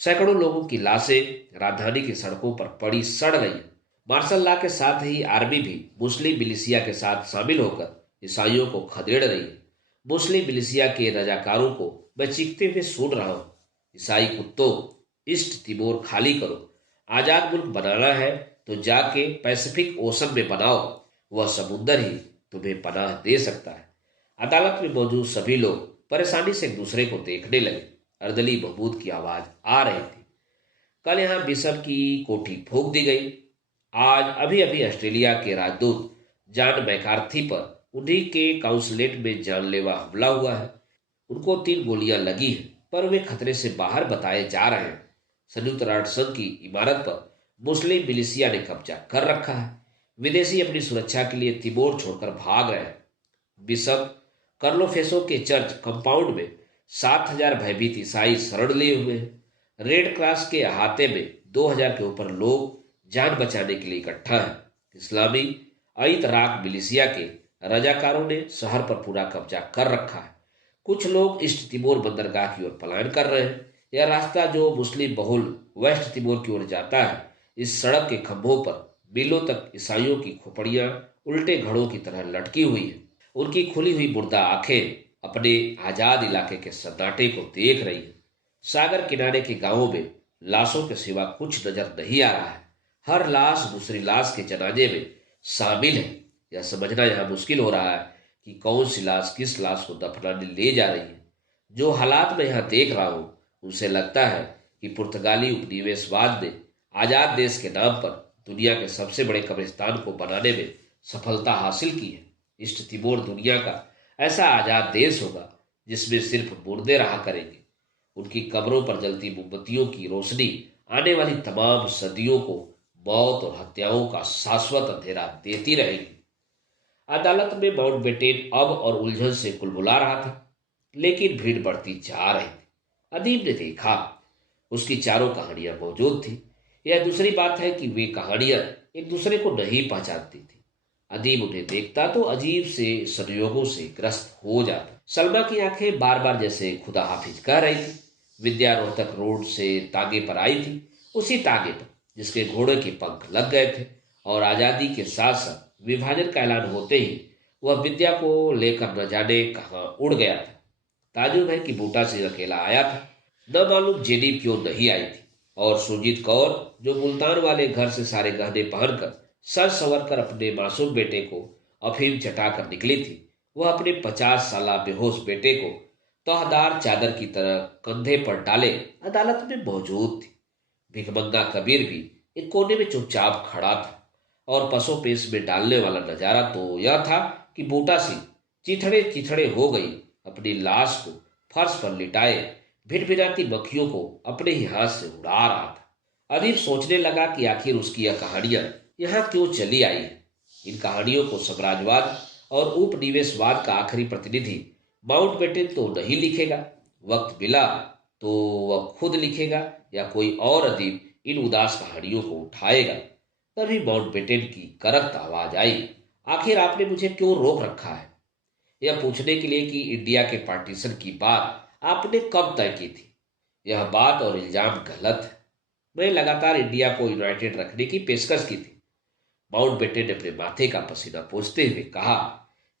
सैकड़ों लोगों की लाशें राजधानी की सड़कों पर पड़ी सड़ रही है। मार्शल लॉ के साथ ही आर्मी भी मुस्लिम मिलिशिया के साथ शामिल होकर ईसाइयों को खदेड़ रही है। मुस्लिम मिलिशिया के रजाकारों को मैं चीखते हुए सुन रहा हूँ, ईसाई कुत्तों, ईस्ट तिमोर खाली करो। आजाद मुल्क बनाना है तो जाके पैसिफिक ओशन में बनाओ। वह समुंदर ही तुम्हें पनाह दे सकता है। अदालत में मौजूद सभी लोग परेशानी से एक दूसरे को देखने लगे। अर्दली महमूद की आवाज आ रही थी, कल यहाँ बिशप की कोठी फूंक दी गई। आज अभी अभी ऑस्ट्रेलिया के राजदूत जॉन मैकार्थी पर उन्हीं के काउंसलेट में जानलेवा हमला हुआ है। उनको 3 गोलियां लगी हैं, पर वे खतरे से बाहर बताए जा रहे हैं। संयुक्त राष्ट्र संघ की इमारत पर मुस्लिम मिलिशिया ने कब्जा कर रखा है। विदेशी अपनी सुरक्षा के लिए तिमोर छोड़कर भाग रहे हैं। बिशप कर्लोफेसो के चर्च कंपाउंड में 7,000 भयभीत ईसाई शरण लिए हुए हैं। रेड क्रॉस के अहाते में 2,000 के ऊपर लोग जान बचाने के लिए इकट्ठा हैं। इस्लामी अइत राक मिलिशिया के रजाकारों ने शहर पर पूरा कब्जा कर रखा है। कुछ लोग ईस्ट तिमोर बंदरगाह की ओर पलायन कर रहे हैं। यह रास्ता जो मुस्लिम बहुल वेस्ट तिमोर की ओर जाता है, इस सड़क के खंभों पर मीलों तक ईसाइयों की खोपड़ियां उल्टे घड़ों की तरह लटकी हुई है। उनकी खुली हुई मुर्दा आंखें अपने आजाद इलाके के सन्नाटे को देख रही हैं। सागर किनारे के गांवों में लाशों के सिवा कुछ नजर नहीं आ रहा है। हर लाश दूसरी लाश के जनाजे में शामिल है। यह समझना यहाँ मुश्किल हो रहा है कि कौन सी लाश किस लाश को दफनाने ले जा रही है। जो हालात मैं यहाँ देख रहा हूँ उनसे लगता है कि पुर्तगाली उपनिवेशवाद ने आजाद देश के नाम पर दुनिया के सबसे बड़े कब्रिस्तान को बनाने में सफलता हासिल की है। ईस्ट तिमोर दुनिया का ऐसा आजाद देश होगा जिसमें सिर्फ मुर्दे रहा करेंगे। उनकी कब्रों पर जलती मोमबत्तियों की रोशनी आने वाली तमाम सदियों को मौत और हत्याओं का शाश्वत अंधेरा देती रहेगी। अदालत में माउंटबेटन अब और उलझन से कुलबुला रहा था, लेकिन भीड़ बढ़ती जा रही थी। अदीब ने देखा उसकी चारों कहानियां मौजूद थी। यह दूसरी बात है कि वे कहानियां एक दूसरे को नहीं पहचानती थी। अदीब उन्हें देखता तो अजीब से संयोगों से ग्रस्त हो जाता। सलमा की आंखें बार बार जैसे खुदा हाफिज कह रही थी। विद्या रोहतक रोड से तागे पर आई थी, उसी तागे पर जिसके घोड़े के पंख लग गए थे, और आजादी के साथ साथ विभाजन का ऐलान होते ही वह विद्या को लेकर न जाने कहाँ उड़ गया था। ताजुब है कि बूटा सिंह अकेला आया था, न मालूम जेनी क्यों नहीं आई थी। और सुरजीत कौर जो मुल्तान वाले घर से सारे गहने पहनकर सर संवर कर अपने मासूम बेटे को अफीम चटा कर निकली थी, वह अपने 50 साला बेहोश बेटे को तोहदार चादर की तरह कंधे पर डाले अदालत में मौजूद थी। भिखमंगा कबीर भी एक कोने में चुपचाप खड़ा था। और पसो पेश में डालने वाला नजारा तो यह था कि बूटा सिंह चिथड़े चिथड़े हो गई अपनी लाश को फर्श पर लिटाए भिनभिनाती मक्खियों को अपने ही हाथ से उड़ा रहा था। अदीब सोचने लगा कि आखिर उसकी यह कहानियां यहाँ क्यों चली आई है। इन कहानियों को साम्राज्यवाद और उपनिवेशवाद का आखिरी प्रतिनिधि माउंटबेटन तो नहीं लिखेगा। वक्त मिला तो वह खुद लिखेगा या कोई और अदीब इन उदास कहानियों को उठाएगा। तभी माउंटबेटन की करख्त आवाज आई, आखिर आपने मुझे क्यों रोक रखा है? यह पूछने के लिए कि इंडिया के पार्टीशन की बात आपने कब तय की थी। यह बात और इल्जाम गलत है। मैं लगातार इंडिया को यूनाइटेड रखने की पेशकश की थी। माउंटबेटन ने अपने माथे का पसीना पोंछते हुए कहा,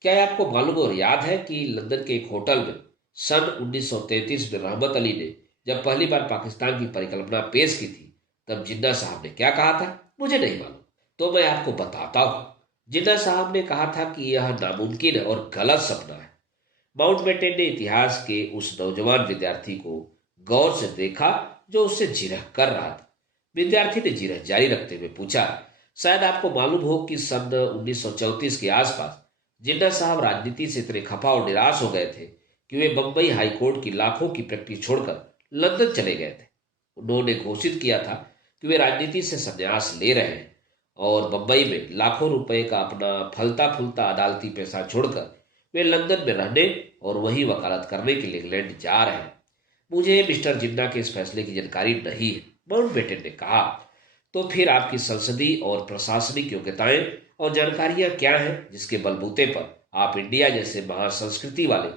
क्या आपको मालूम और याद है कि लंदन के एक होटल में सन 1933 में रहमत अली ने जब पहली बार पाकिस्तान की परिकल्पना पेश की थी, तब जिन्ना साहब ने क्या कहा था? मुझे नहीं मालूम, तो मैं आपको बताता हूँ। जिन्ना साहब ने कहा था कि यह नामुमकिन और गलत सपना है। माउंटबेटन ने इतिहास के उस नौजवान विद्यार्थी को गौर से देखा जो उससे जिरह कर रहा था। विद्यार्थी ने जिरह जारी रखते हुए पूछा, शायद आपको मालूम हो कि सन 1934 के आसपास जिन्ना साहब राजनीति से इतने खफा और निराश हो गए थे कि वे बंबई हाईकोर्ट की लाखों की प्रैक्टिस छोड़कर लंदन चले गए थे। उन्होंने घोषित किया था कि वे राजनीति से संन्यास ले रहे हैं और बंबई में लाखों रुपए का अपना फलता फूलता अदालती पैसा छोड़कर वे लंदन में रहने और वही वकालत करने के लिए इंग्लैंड जा रहे हैं। मुझे मिस्टर जिन्ना के इस फैसले की जानकारी नहीं है, माउंटबेटन ने कहा। तो फिर आपकी संसदीय और प्रशासनिक योग्यताएं और जानकारियां क्या हैं जिसके बलबूते पर आप इंडिया जैसे महासंस्कृति वाले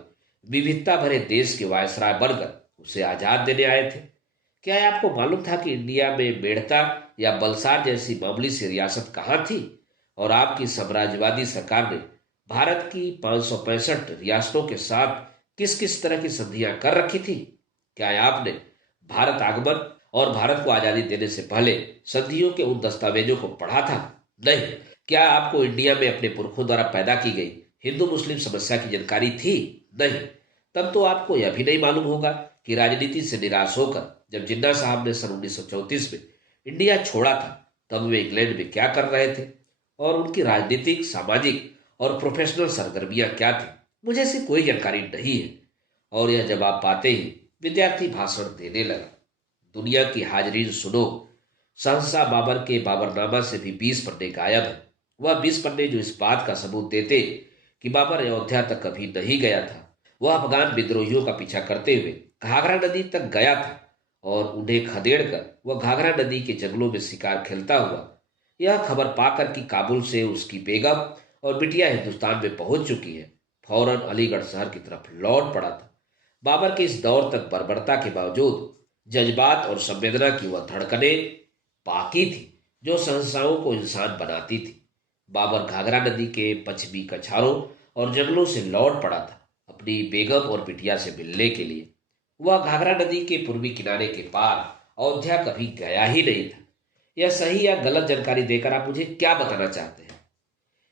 विविधता भरे देश के वायसराय बनकर उसे आजाद देने आए थे? क्या आपको मालूम था कि इंडिया में मेड़ता या बलसार जैसी मामूली सी रियासत कहाँ थी और आपकी साम्राज्यवादी सरकार ने भारत की 565 रियासतों के साथ किस किस तरह की संधियां कर रखी थी? क्या आपने भारत आगमन और भारत को आजादी देने से पहले संधियों के उन दस्तावेजों को पढ़ा था? नहीं। क्या आपको इंडिया में अपने पुरखों द्वारा पैदा की गई हिंदू मुस्लिम समस्या की जानकारी थी? नहीं। तब तो आपको यह भी नहीं मालूम होगा कि राजनीति से निराश होकर जब जिन्ना साहब ने सन 1934 में इंडिया छोड़ा था, तब वे इंग्लैंड में क्या कर रहे थे और उनकी राजनीतिक, सामाजिक और प्रोफेशनल सरगर्मियां क्या थी? मुझे ऐसी कोई जानकारी नहीं है। और यह जवाब पाते ही विद्यार्थी भाषण देने लगा। दुनिया की हाजरीन सुनो, सहसा बाबर के बाबरनामा से भी 20 पन्ने गायब है। वह 20 पन्ने जो इस बात का सबूत देते कि बाबर अयोध्या तक कभी नहीं गया था। वह अफगान विद्रोहियों का पीछा करते हुए घाघरा नदी तक गया था और उन्हें खदेड़कर वह घाघरा नदी के जंगलों में शिकार खेलता हुआ यह खबर पाकर कि काबुल से उसकी बेगम और बिटिया हिंदुस्तान में पहुंच चुकी है, फौरन अलीगढ़ शहर की तरफ लौट पड़ा था। बाबर के इस दौर तक बर्बरता के बावजूद जज्बात और संवेदना की वह धड़कनें बाकी थी जो सहसाओं को इंसान बनाती थी। बाबर घाघरा नदी के पश्चिमी कछारों और जंगलों से लौट पड़ा था अपनी बेगम और बिटिया से मिलने के लिए। वह घाघरा नदी के पूर्वी किनारे के पार अयोध्या कभी गया ही नहीं था। यह सही या गलत जानकारी देकर आप मुझे क्या बताना चाहते हैं?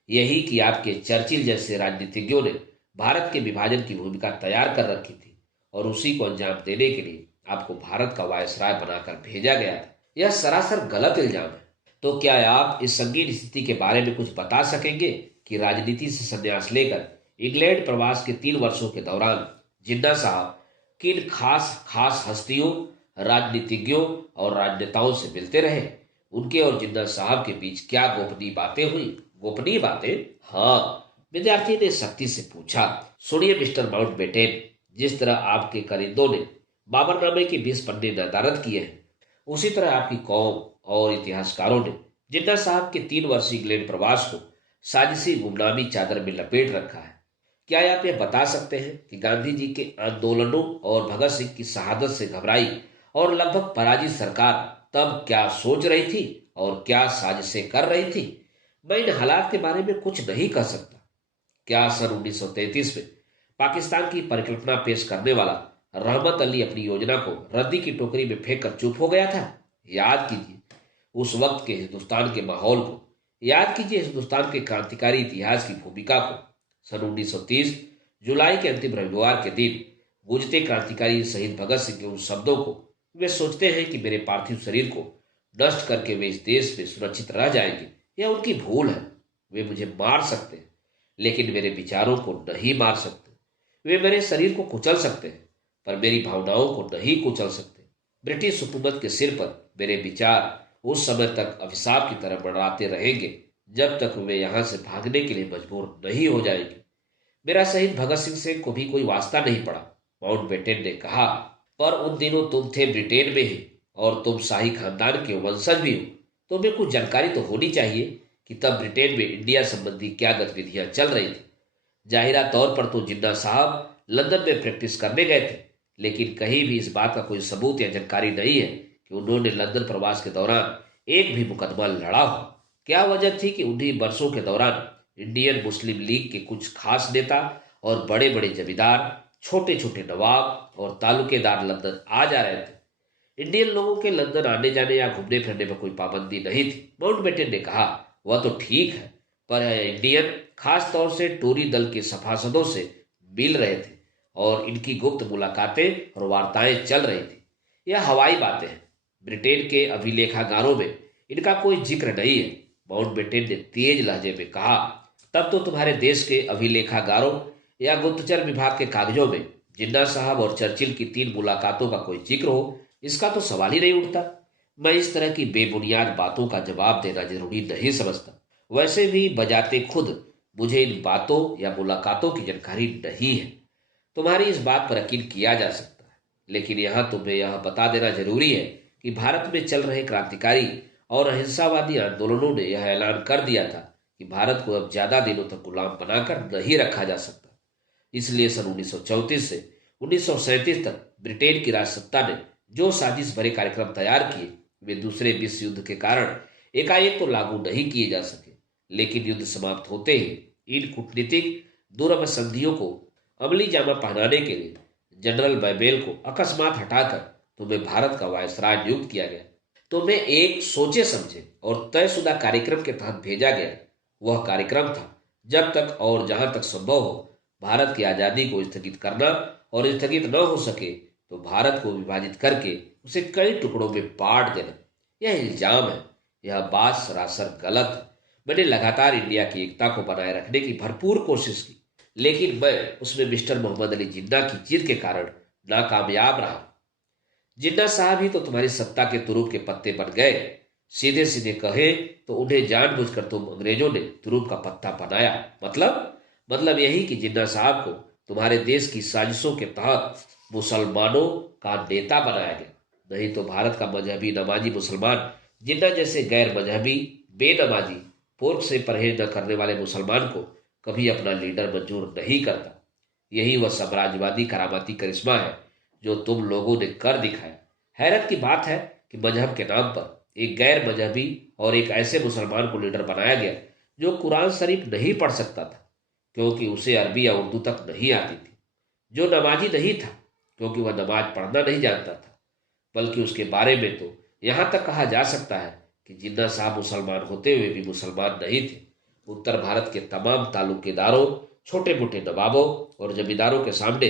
यही कि आपके चर्चिल जैसे राजनीतिज्ञों ने भारत के विभाजन की भूमिका तैयार कर रखी थी और उसी को अंजाम देने के लिए आपको भारत का वायसराय बनाकर भेजा गया था। यह सरासर गलत इल्जाम है। तो क्या आप इस संगीन स्थिति के बारे में कुछ बता सकेंगे कि राजनीति से संन्यास लेकर इंग्लैंड प्रवास के 3 वर्षों के दौरान जिन्ना साहब किन खास खास हस्तियों, राजनीतिज्ञों और राजनेताओं से मिलते रहे? उनके और जिन्ना साहब के बीच क्या गोपनीय बातें हुई? गोपनीय बातें? हाँ, विद्यार्थी ने सख्ती से पूछा। सुनिए मिस्टर माउंटबेटन, जिस तरह आपके करिंदों ने बाबरनामे के 20 पन्ने नदारद किए हैं, उसी तरह आपकी कौम और इतिहासकारों ने जिन्ना साहब के 3 वर्षीय इंग्लैंड प्रवास को साजिशी गुमनामी चादर में लपेट रखा है। क्या आप यह बता सकते हैं कि गांधी जी के आंदोलनों और भगत सिंह की शहादत से घबराई और लगभग पराजित सरकार तब क्या सोच रही थी और क्या साजिशें कर रही थी? मैं इन हालात के बारे में कुछ नहीं कह सकता। क्या सन 1933 में पाकिस्तान की परिकल्पना पेश करने वाला रहमत अली अपनी योजना को रद्दी की टोकरी में फेंक कर चुप हो गया था? याद कीजिए उस वक्त के हिंदुस्तान के माहौल को, याद कीजिए हिंदुस्तान के क्रांतिकारी इतिहास की भूमिका को। सन 1930 जुलाई के अंतिम रविवार के दिन गूंजते क्रांतिकारी शहीद भगत सिंह के उन शब्दों को वे सोचते हैं कि मेरे पार्थिव शरीर को नष्ट करके वे इस देश में सुरक्षित रह जाएंगे, यह उनकी भूल है। वे मुझे मार सकते हैं लेकिन मेरे विचारों को नहीं मार सकते। वे मेरे शरीर को कुचल सकते हैं पर मेरी भावनाओं को नहीं कुचल सकते। ब्रिटिश हुकूमत के सिर पर मेरे विचार उस समय तक अभिशाप की तरह मंडराते रहेंगे जब तक वे यहां से भागने के लिए मजबूर नहीं हो जाएंगे। मेरा शहीद भगत सिंह से कभी कोई वास्ता नहीं पड़ा, माउंटबेटन ने कहा, पर उन दिनों तुम थे ब्रिटेन में ही और तुम शाही खानदान के वंशज भी हो। तुम्हें कुछ जानकारी तो होनी चाहिए कि तब ब्रिटेन में इंडिया संबंधी क्या गतिविधियां चल रही थी। जाहिरा तौर पर तो जिन्ना साहब लंदन में प्रैक्टिस करने गए थे, लेकिन कहीं भी इस बात का कोई सबूत या जानकारी नहीं है कि उन्होंने लंदन प्रवास के दौरान एक भी मुकदमा लड़ा हो। क्या वजह थी कि उन्हीं वर्षों के दौरान इंडियन मुस्लिम लीग के कुछ खास नेता और बड़े बड़े जमींदार, छोटे छोटे नवाब और तालुकेदार लंदन आ जा रहे थे? इंडियन लोगों के लंदन आने जाने या घूमने फिरने पर कोई पाबंदी नहीं थी, माउंटबेटन ने कहा। वह तो ठीक है, पर इंडियन खास तौर से टोरी दल के सभासदों से मिल रहे थे और इनकी गुप्त मुलाकातें और वार्ताएं चल रही थी। यह हवाई बातें हैं, ब्रिटेन के अभिलेखागारों में इनका कोई जिक्र नहीं है, माउंटबेटन ने तेज लहजे में कहा। तब तो तुम्हारे देश के अभिलेखागारों या गुप्तचर विभाग के कागजों में जिन्ना साहब और चर्चिल की 3 मुलाकातों का कोई जिक्र हो, इसका तो सवाल ही नहीं उठता। मैं इस तरह की बेबुनियाद बातों का जवाब देना जरूरी नहीं समझता। वैसे भी बजाते खुद मुझे इन बातों या मुलाकातों की जानकारी नहीं है। तुम्हारी इस बात पर यकीन किया जा सकता है, लेकिन यहाँ तुम्हें यह बता देना जरूरी है कि भारत में चल रहे क्रांतिकारी और अहिंसावादी आंदोलनों ने यह ऐलान कर दिया था कि भारत को अब ज्यादा दिनों तक गुलाम बनाकर नहीं रखा जा सकता। इसलिए सन 1934 से 1937 तक ब्रिटेन की राजसत्ता ने जो साजिश भरे कार्यक्रम तैयार किए, वे दूसरे विश्व युद्ध के कारण एकाएक तो लागू नहीं किए जा सके, लेकिन युद्ध समाप्त होते ही इन कूटनीतिक दूरभ संधियों को अमली जामा पहनाने के लिए जनरल बैबेल को अकस्मात हटाकर तुम्हें भारत का वायसराय नियुक्त किया गया। तुम्हें एक सोचे समझे और तयशुदा कार्यक्रम के तहत भेजा गया। वह कार्यक्रम था जब तक और जहां तक संभव हो भारत की आजादी को स्थगित करना, और स्थगित न हो सके तो भारत को विभाजित करके उसे कई टुकड़ों में बांट देना। यह इल्जाम है, यह बात सरासर गलत है। मैंने लगातार इंडिया की एकता को बनाए रखने की भरपूर कोशिश की, लेकिन मैं उसमें मिस्टर मोहम्मद अली जिन्ना की जिद के कारण नाकामयाब रहा। जिन्ना साहब ही तो तुम्हारी सत्ता के तुरूप के पत्ते बन गए। सीधे सीधे कहे तो उन्हें जानबूझकर तुम अंग्रेजों ने तुरूप का पत्ता बनाया। मतलब यही कि जिन्ना साहब को तुम्हारे देश की साजिशों के तहत मुसलमानों का नेता बनाया गया। नहीं तो भारत का मजहबी नमाजी मुसलमान जिन्ना जैसे गैर मजहबी बेनमाजी पोर्क से परहेज न करने वाले मुसलमान को कभी अपना लीडर मंजूर नहीं करता। यही वह साम्राज्यवादी करामाती करिश्मा है जो तुम लोगों ने कर दिखाया। हैरत की बात है कि मजहब के नाम पर एक गैर मजहबी और एक ऐसे मुसलमान को लीडर बनाया गया जो कुरान शरीफ नहीं पढ़ सकता था, क्योंकि उसे अरबी या उर्दू तक नहीं आती थी। जो नमाजी नहीं था क्योंकि वह नमाज पढ़ना नहीं जानता था, बल्कि उसके बारे में तो यहाँ तक कहा जा सकता है कि जिन्ना साहब मुसलमान होते हुए भी मुसलमान नहीं थे। उत्तर भारत के तमाम तालुकेदारों, छोटे मोटे नवाबों और जमींदारों के सामने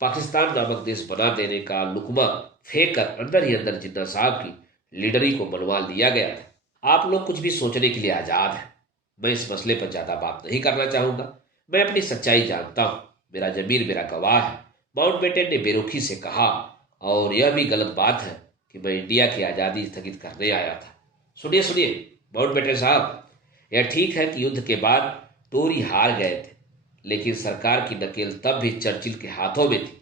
पाकिस्तान नामक देश बना देने का लुकमा फेंक कर अंदर ही अंदर जिन्ना साहब की लीडरी को मनवा दिया गया था। आप लोग कुछ भी सोचने के लिए आजाद हैं। मैं इस मसले पर ज्यादा बात नहीं करना चाहूंगा। मैं अपनी सच्चाई जानता हूं। मेरा जमीर मेरा गवाह है, माउंटबेटन ने बेरुखी से कहा। और यह भी गलत बात है कि मैं इंडिया की आजादी स्थगित करने आया था। सुनिए सुनिए माउंटबेटन साहब, यह ठीक है कि युद्ध के बाद टोरी हार गए थे, लेकिन सरकार की नकेल तब भी चर्चिल के हाथों में थी।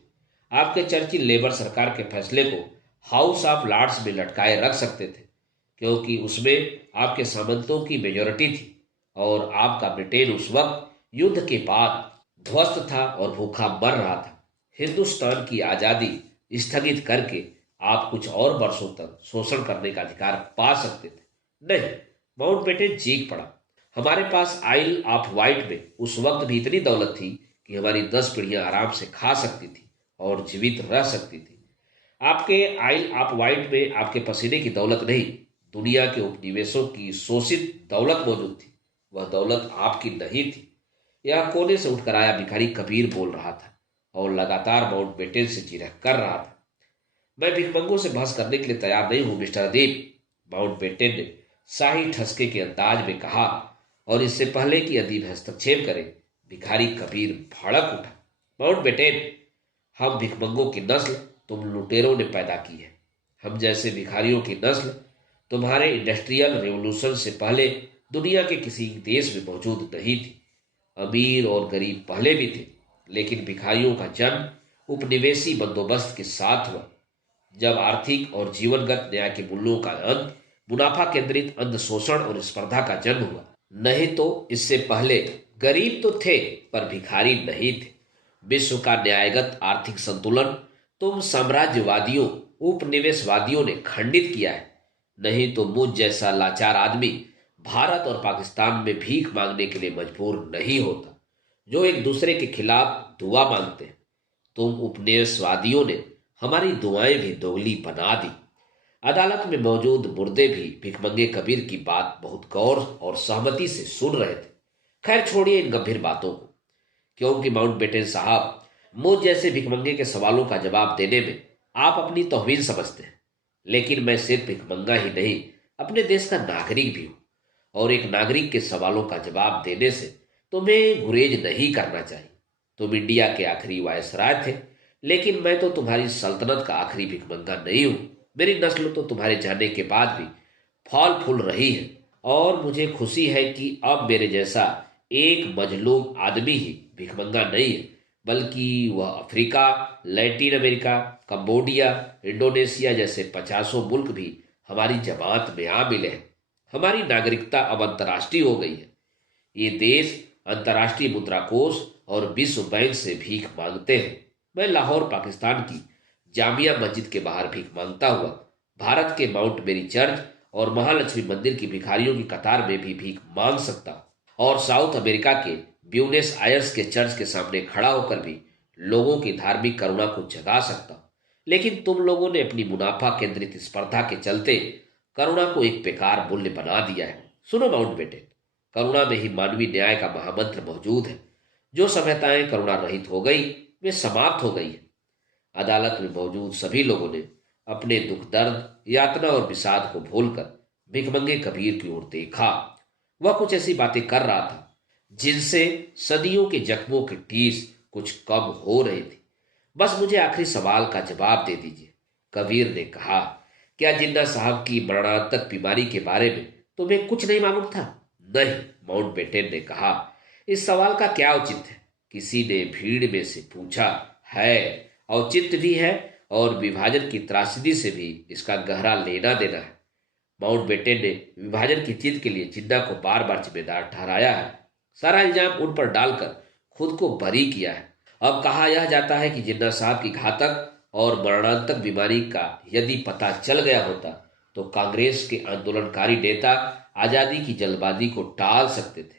आपके चर्चिल लेबर सरकार के फैसले को हाउस ऑफ लॉर्ड्स में लटकाए रख सकते थे, क्योंकि उसमें आपके सामंतों की मेजोरिटी थी और आपका ब्रिटेन उस वक्त युद्ध के बाद ध्वस्त था और भूखा मर रहा था। हिंदुस्तान की आजादी स्थगित करके आप कुछ और वर्षों तक शोषण करने का अधिकार पा सकते थे। नहीं, माउंटबेटन चीख पड़ा, हमारे पास आइल ऑफ वाइट में उस वक्त भी इतनी दौलत थी कि हमारी 10 पीढ़ियां आराम से खा सकती थी और जीवित रह सकती थी। आपके आइल ऑफ वाइट में आपके पसीने की दौलत नहीं, दुनिया के उपनिवेशों की शोषित दौलत मौजूद थी। वह दौलत आपकी नहीं थी। यह कोने से उठकर आया भिखारी कबीर बोल रहा था और लगातार माउंटबेटन से जिरह कर रहा था। मैं भिखमंगों से बहस करने के लिए तैयार नहीं हूं मिस्टर अदीब, माउंटबेटन ने शाही ठसके के अंदाज में कहा। और इससे पहले कि अदीब हस्तक्षेप करे, भिखारी कबीर भड़क उठा। माउंटबेटन, हम भिखमंगों की नस्ल तुम लुटेरों ने पैदा की है। हम जैसे भिखारियों की नस्ल तुम्हारे इंडस्ट्रियल रेवोल्यूशन से पहले दुनिया के किसी देश में मौजूद नहीं थी। अमीर और गरीब पहले भी थे, लेकिन भिखारियों का जन्म उपनिवेशी बंदोबस्त के साथ हुआ, जब आर्थिक और जीवनगत न्याय के मूल्यों का अंत, मुनाफा केंद्रित अंध शोषण और स्पर्धा का जन्म हुआ। नहीं तो इससे पहले गरीब तो थे पर भिखारी नहीं थे। विश्व का न्यायगत आर्थिक संतुलन तुम साम्राज्यवादियों, उपनिवेशवादियों ने खंडित किया है। नहीं तो मुझ जैसा लाचार आदमी भारत और पाकिस्तान में भीख मांगने के लिए मजबूर नहीं होता, जो एक दूसरे के खिलाफ दुआ मांगते हैं। तुम उपनिवेशवादियों ने हमारी दुआएं भी दोगली बना दी। अदालत में मौजूद मुर्दे भी भिखमंगे कबीर की बात बहुत गौर और सहमति से सुन रहे थे। खैर छोड़िए इन गंभीर बातों को, क्योंकि माउंटबेटन साहब, मुझ जैसे भिखमंगे के सवालों का जवाब देने में आप अपनी तौहीन समझते हैं। लेकिन मैं सिर्फ भिखमंगा ही नहीं, अपने देश का नागरिक भी हूं। और एक नागरिक के सवालों का जवाब देने से तुम्हें गुरेज नहीं करना चाहिए। तुम इंडिया के आखिरी वायसराय थे, लेकिन मैं तो तुम्हारी सल्तनत का आखिरी भिखमंगा नहीं हूं। मेरी नस्ल तो तुम्हारे जाने के बाद भी फल फूल रही है, और मुझे खुशी है कि अब मेरे जैसा एक मजलूम आदमी ही भिखमंगा नहीं है, बल्कि वह Africa, Latin America, Cambodia, Indonesia जैसे 50 मुल्क भी हमारी जमात में आ मिले हैं। हमारी नागरिकता अब अंतर्राष्ट्रीय हो गई है। ये देश अंतर्राष्ट्रीय मुद्रा कोष और विश्व बैंक से भीख मांगते हैं। मैं लाहौर पाकिस्तान की जामिया मस्जिद के बाहर भीख मांगता हुआ भारत के माउंट मेरी चर्च और महालक्ष्मी मंदिर की भिखारियों की कतार में भी भीख मांग सकता हूं, और साउथ अमेरिका के ब्यूनेस आयर्स के चर्च के सामने खड़ा होकर भी लोगों की धार्मिक करुणा को जगा सकता हूं। लेकिन तुम लोगों ने अपनी मुनाफा केंद्रित स्पर्धा के चलते करुणा को एक बेकार मूल्य बना दिया है। सुनो माउंटबेटन, करुणा में ही मानवीय न्याय का महामंत्र मौजूद है। जो सभ्यताएं करुणा रहित हो गई, वे समाप्त हो गई है। अदालत में मौजूद सभी लोगों ने अपने दुख दर्द, यातना और विषाद को भूलकर भिखमंगे कबीर की ओर देखा। वह कुछ ऐसी बातें कर रहा था जिनसे सदियों के जख्मों की टीस कुछ कम हो रही थी। बस मुझे आखिरी सवाल का जवाब दे दीजिए, कबीर ने कहा। क्या जिन्ना साहब की मरणांतक बीमारी के बारे में तुम्हें कुछ नहीं मालूम था? नहीं, माउंटबेटन ने कहा। इस सवाल का क्या औचित्य है? किसी ने भीड़ में से पूछा। है, औचित्य भी है और विभाजन की त्रासदी से भी इसका गहरा लेना देना है। माउंटबेटन ने विभाजन की जीत के लिए जिन्ना को बार बार जिम्मेदार ठहराया है, सारा इल्जाम उन पर डालकर खुद को बरी किया है। अब कहा यह जाता है कि जिन्ना साहब की घातक और मरणांतक बीमारी का यदि पता चल गया होता तो कांग्रेस के आंदोलनकारी नेता आजादी की जल्दबाजी को टाल सकते थे।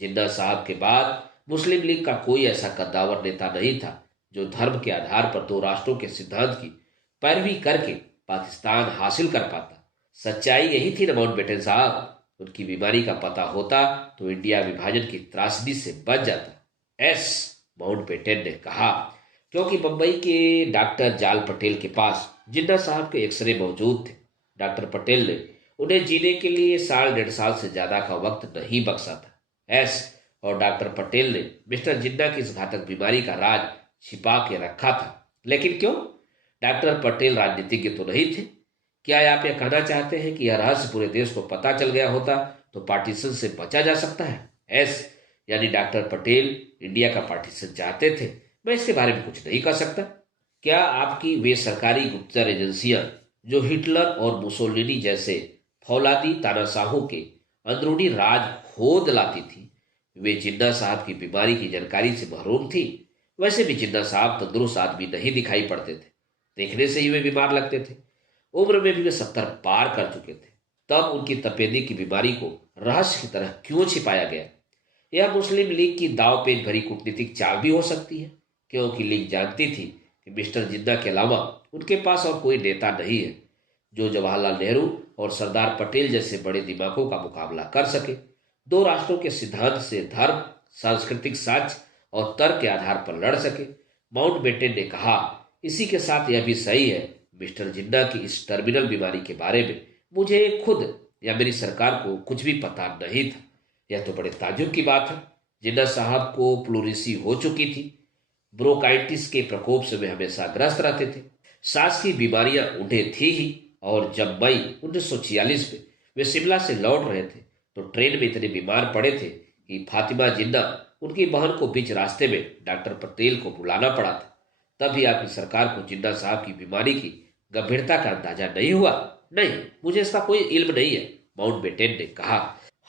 जिन्ना साहब के बाद मुस्लिम लीग का कोई ऐसा कद्दावर नेता नहीं था जो धर्म के आधार पर दो राष्ट्रों के सिद्धांत की पैरवी करके पाकिस्तान हासिल कर पाता। सच्चाई यही थी ना माउंटबेटन साहब। उनकी बीमारी का पता होता तो इंडिया विभाजन की त्रासदी से बच जाता। एस माउंटबेटन ने कहा। क्योंकि बंबई के डॉक्टर जाल पटेल के पास जिन्ना साहब के एक्सरे मौजूद थे। डॉक्टर पटेल ने उन्हें जीने के लिए साल 1.5 साल से ज्यादा का वक्त नहीं बख्शा था। एस और डॉक्टर पटेल ने मिस्टर जिन्ना की इस घातक बीमारी का राज छिपा के रखा था। लेकिन क्यों? डॉक्टर पटेल राजनीतिज्ञ तो नहीं थे। क्या आप यह कहना चाहते हैं कि यह रहस्य पूरे देश को पता चल गया होता तो पार्टीशन से बचा जा सकता है? एस यानी डॉक्टर पटेल इंडिया का पार्टीशन चाहते थे। मैं इसके बारे में कुछ नहीं कह सकता। क्या आपकी वे सरकारी गुप्तचर एजेंसियां जो हिटलर और मुसोलिनी जैसे फौलादी तानाशाहों के अंदरूनी राज खोद लाती थी, वे जिन्ना साहब की बीमारी की जानकारी से महरूम थी? वैसे भी जिन्ना साहब तंदुरुस्त आदमी नहीं दिखाई पड़ते थे। देखने से ही वे बीमार लगते थे। उम्र में भी वे 70 पार कर चुके थे। तब उनकी तपेदी की बीमारी को रहस्य की तरह क्यों छिपाया गया? यह मुस्लिम लीग की दावपेच भरी कूटनीतिक चाल भी हो सकती है, क्योंकि लीग जानती थी कि मिस्टर जिन्ना के अलावा उनके पास और कोई नेता नहीं है जो जवाहरलाल नेहरू और सरदार पटेल जैसे बड़े दिमागों का मुकाबला कर सके। दो राष्ट्रों के सिद्धांत से धर्म, सांस्कृतिक साक्ष्य और तर्क के आधार पर लड़ सके। माउंटबेटन ने कहा, इसी के साथ यह भी सही है, मिस्टर जिन्ना की इस टर्मिनल बीमारी के बारे में मुझे खुद या मेरी सरकार को कुछ भी पता नहीं था। यह तो बड़े ताज्जुब की बात है। जिन्ना साहब को प्लूरिसी हो चुकी थी। ब्रोंकाइटिस के प्रकोप से वे हमेशा ग्रस्त रहते थे। सांस की बीमारियां उन्हें थी ही। और जब मई 1946 में वे शिमला से लौट रहे थे तो ट्रेन में इतने बीमार पड़े थे कि फातिमा जिन्ना उनकी बहन को बीच रास्ते में डॉक्टर पटेल को बुलाना पड़ा था। तभी आपकी सरकार को जिन्ना साहब की बीमारी की गंभीरता का अंदाजा नहीं हुआ? नहीं, मुझे इसका कोई इल्म नहीं है, माउंटबेटन ने कहा।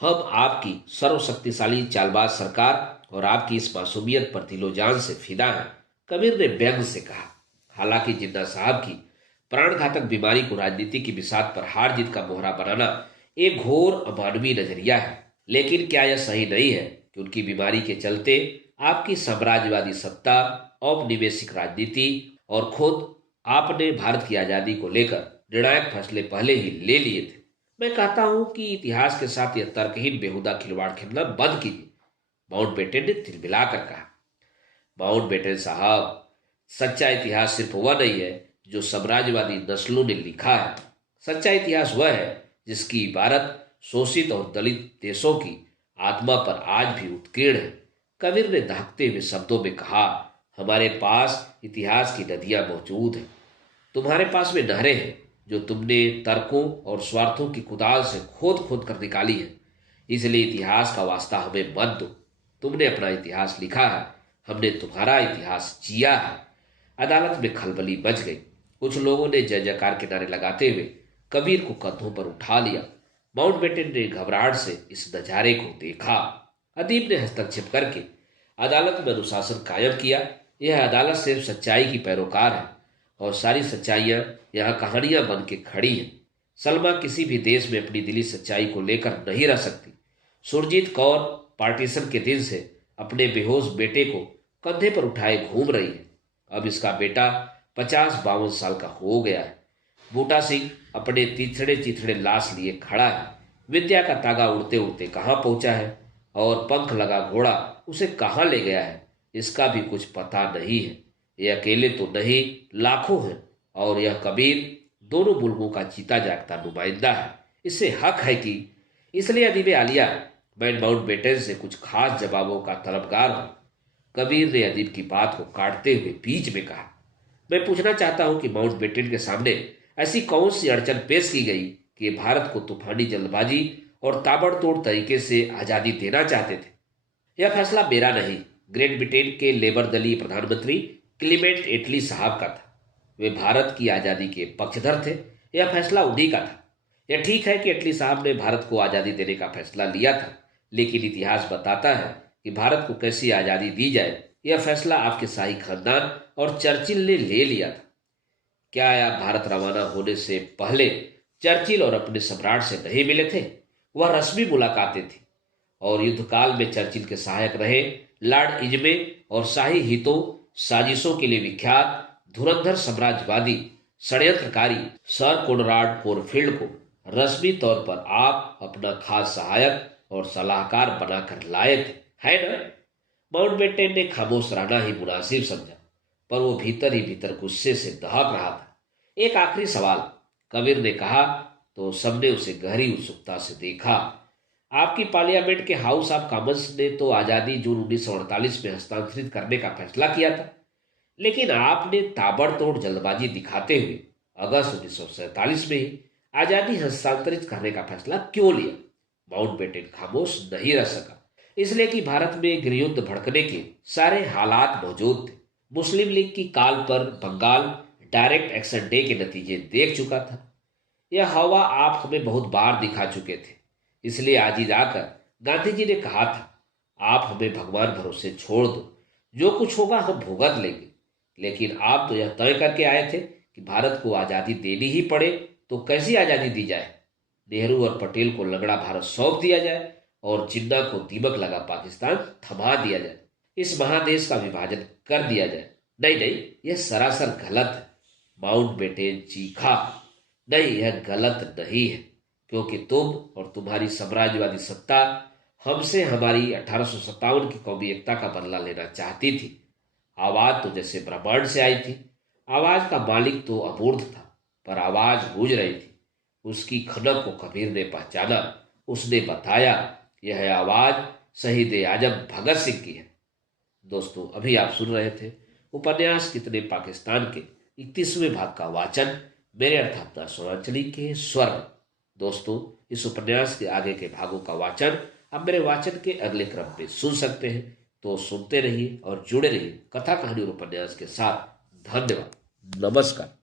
हम आपकी सर्वशक्तिशाली चालबाज सरकार और आपकी इस मासूमियत पर दिलो जान से फिदा है, कबीर ने व्यंग से कहा। हालांकि जिन्ना साहब की प्राणघातक बीमारी को राजनीति की बिसात पर हार जीत का मोहरा बनाना एक घोर अमानवीय नजरिया है, लेकिन क्या यह सही नहीं है कि उनकी बीमारी के चलते आपकी साम्राज्यवादी सत्ता, औपनिवेशिक राजनीति और खुद आपने भारत की आजादी को लेकर निर्णायक फैसले पहले ही ले लिए थे? मैं कहता हूं कि इतिहास के साथ यह तर्कहीन बेहुदा खिलवाड़ खेलना बंद कीजिए, माउंटबेटन ने तिलमिलाकर कहा। माउंटबेटन साहब, सच्चा इतिहास सिर्फ वह नहीं है जो साम्राज्यवादी नस्लों ने लिखा है। सच्चा इतिहास वह है जिसकी इबारत शोषित और दलित देशों की आत्मा पर आज भी उत्कीर्ण है। कबीर ने दहकते हुए शब्दों में कहा, हमारे पास इतिहास की नदियां मौजूद हैं। तुम्हारे पास वे नहरें हैं जो तुमने तर्कों और स्वार्थों की कुदाल से खोद खोद कर निकाली है। इसलिए इतिहास का वास्ता हमें मत दो। तुमने अपना इतिहास लिखा है, हमने तुम्हारा इतिहास जिया है। अदालत में खलबली मच गई। कुछ लोगों ने जय जयकार के नारे लगाते हुए कबीर को कंधों पर उठा लिया। माउंटबेटन ने घबराहट से इस नजारे को देखा। अदीब ने हस्तक्षेप करके अदालत में अनुशासन कायम किया। यह अदालत सिर्फ सच्चाई की पैरोकार है और सारी सच्चाइयां यहाँ कहानियां बन के खड़ी हैं। सलमा किसी भी देश में अपनी दिली सच्चाई को लेकर नहीं रह सकती। सुरजीत कौर पार्टीशन के दिन से अपने बेहोश बेटे को कंधे पर उठाए घूम रही है। अब इसका बेटा 50-52 साल का हो गया है। बूटा सिंह अपने तीथड़े तीथड़े लाश लिए खड़ा है। विद्या का तागा उड़ते उड़ते कहाँ पहुंचा है और पंख लगा घोड़ा उसे कहाँ ले गया है, इसका भी कुछ पता नहीं है। ये अकेले तो नहीं, लाखों हैं और यह कबीर दोनों मुल्कों का जीता जागता नुमाइंदा है। इससे हक है कि इसलिए अदीब आलिया, मैं माउंटबेटन से कुछ खास जवाबों का तलबगार हूं। कबीर ने अदीब की बात को काटते हुए बीच में कहा, मैं पूछना चाहता हूं कि माउंटबेटन के सामने ऐसी कौन सी अड़चन पेश की गई कि भारत को तूफानी जल्दबाजी और ताबड़तोड़ तरीके से आजादी देना चाहते थे? यह फैसला मेरा नहीं, ग्रेट ब्रिटेन के लेबर दलीय प्रधानमंत्री क्लीमेंट एटली साहब का था। वे भारत की आजादी के पक्षधर थे। यह फैसला उन्हीं का था। यह ठीक है कि एटली साहब ने भारत को आजादी देने का फैसला लिया था, लेकिन इतिहास बताता है कि भारत को कैसी आजादी दी जाए यह फैसला आपके शाही खानदान और चर्चिल ने ले लिया था। क्या आप भारत रवाना होने से पहले चर्चिल और अपने सम्राट से नहीं मिले थे? वह रस्मी मुलाकातें थी और युद्ध काल में चर्चिल के सहायक रहे लॉर्ड इजमे और शाही हितों साजिशों के लिए विख्यात धुरंधर साम्राज्यवादी षड्यंत्रकारी सर कोनराड कोरफील्ड को रस्मी तौर पर आप अपना खास सहायक और सलाहकार बनाकर लाए थे, है ना? माउंटबेटन ने खामोश रहना ही मुनासिब समझा, पर वो भीतर ही भीतर गुस्से से दहक रहा था। एक आखिरी सवाल, कबीर ने कहा तो सबने उसे गहरी उत्सुकता से देखा। आपकी पार्लियामेंट के हाउस ऑफ कॉमन्स ने तो आजादी जून 1948 में हस्तांतरित करने का फैसला किया था, लेकिन आपने ताबड़तोड़ जल्दबाजी दिखाते हुए अगस्त 1947 में ही आजादी हस्तांतरित करने का फैसला क्यों लिया? माउंटबेटन खामोश नहीं रह सका, इसलिए कि भारत में गृहयुद्ध भड़कने के सारे हालात मौजूद थे। मुस्लिम लीग की काल पर बंगाल डायरेक्ट एक्शन डे के नतीजे देख चुका था। यह हवा आप हमें बहुत बार दिखा चुके थे, इसलिए आज ही जाकर गांधी जी ने कहा था, आप हमें भगवान भरोसे छोड़ दो, जो कुछ होगा हम भुगत लेंगे। लेकिन आप तो यह तय करके आए थे कि भारत को आजादी देनी ही पड़े, तो कैसी आजादी दी जाए? नेहरू और पटेल को लगड़ा भारत सौंप दिया जाए और जिन्ना को दीमक लगा पाकिस्तान थमा दिया जाए, इस महादेश का विभाजन कर दिया जाए? नहीं नहीं, यह सरासर गलत है। माउंटबेटन चीखा, नहीं यह गलत नहीं है, क्योंकि तुम और तुम्हारी साम्राज्यवादी सत्ता हमसे हमारी 1857 की कौमी एकता का बदला लेना चाहती थी। आवाज तो जैसे ब्रह्मांड से आई थी। आवाज का मालिक तो अमूर्त था, पर आवाज गूंज रही थी। उसकी खनक को कबीर ने पहचाना। उसने बताया, यह आवाज शहीद आजम भगत सिंह की है। दोस्तों, अभी आप सुन रहे थे उपन्यास कितने पाकिस्तान के 31वें भाग का वाचन मेरे अर्थात सोनांचली के स्वर में। दोस्तों, इस उपन्यास के आगे के भागों का वाचन आप मेरे वाचन के अगले क्रम में सुन सकते हैं, तो सुनते रहिए और जुड़े रहिए कथा कहानी और उपन्यास के साथ। धन्यवाद, नमस्कार।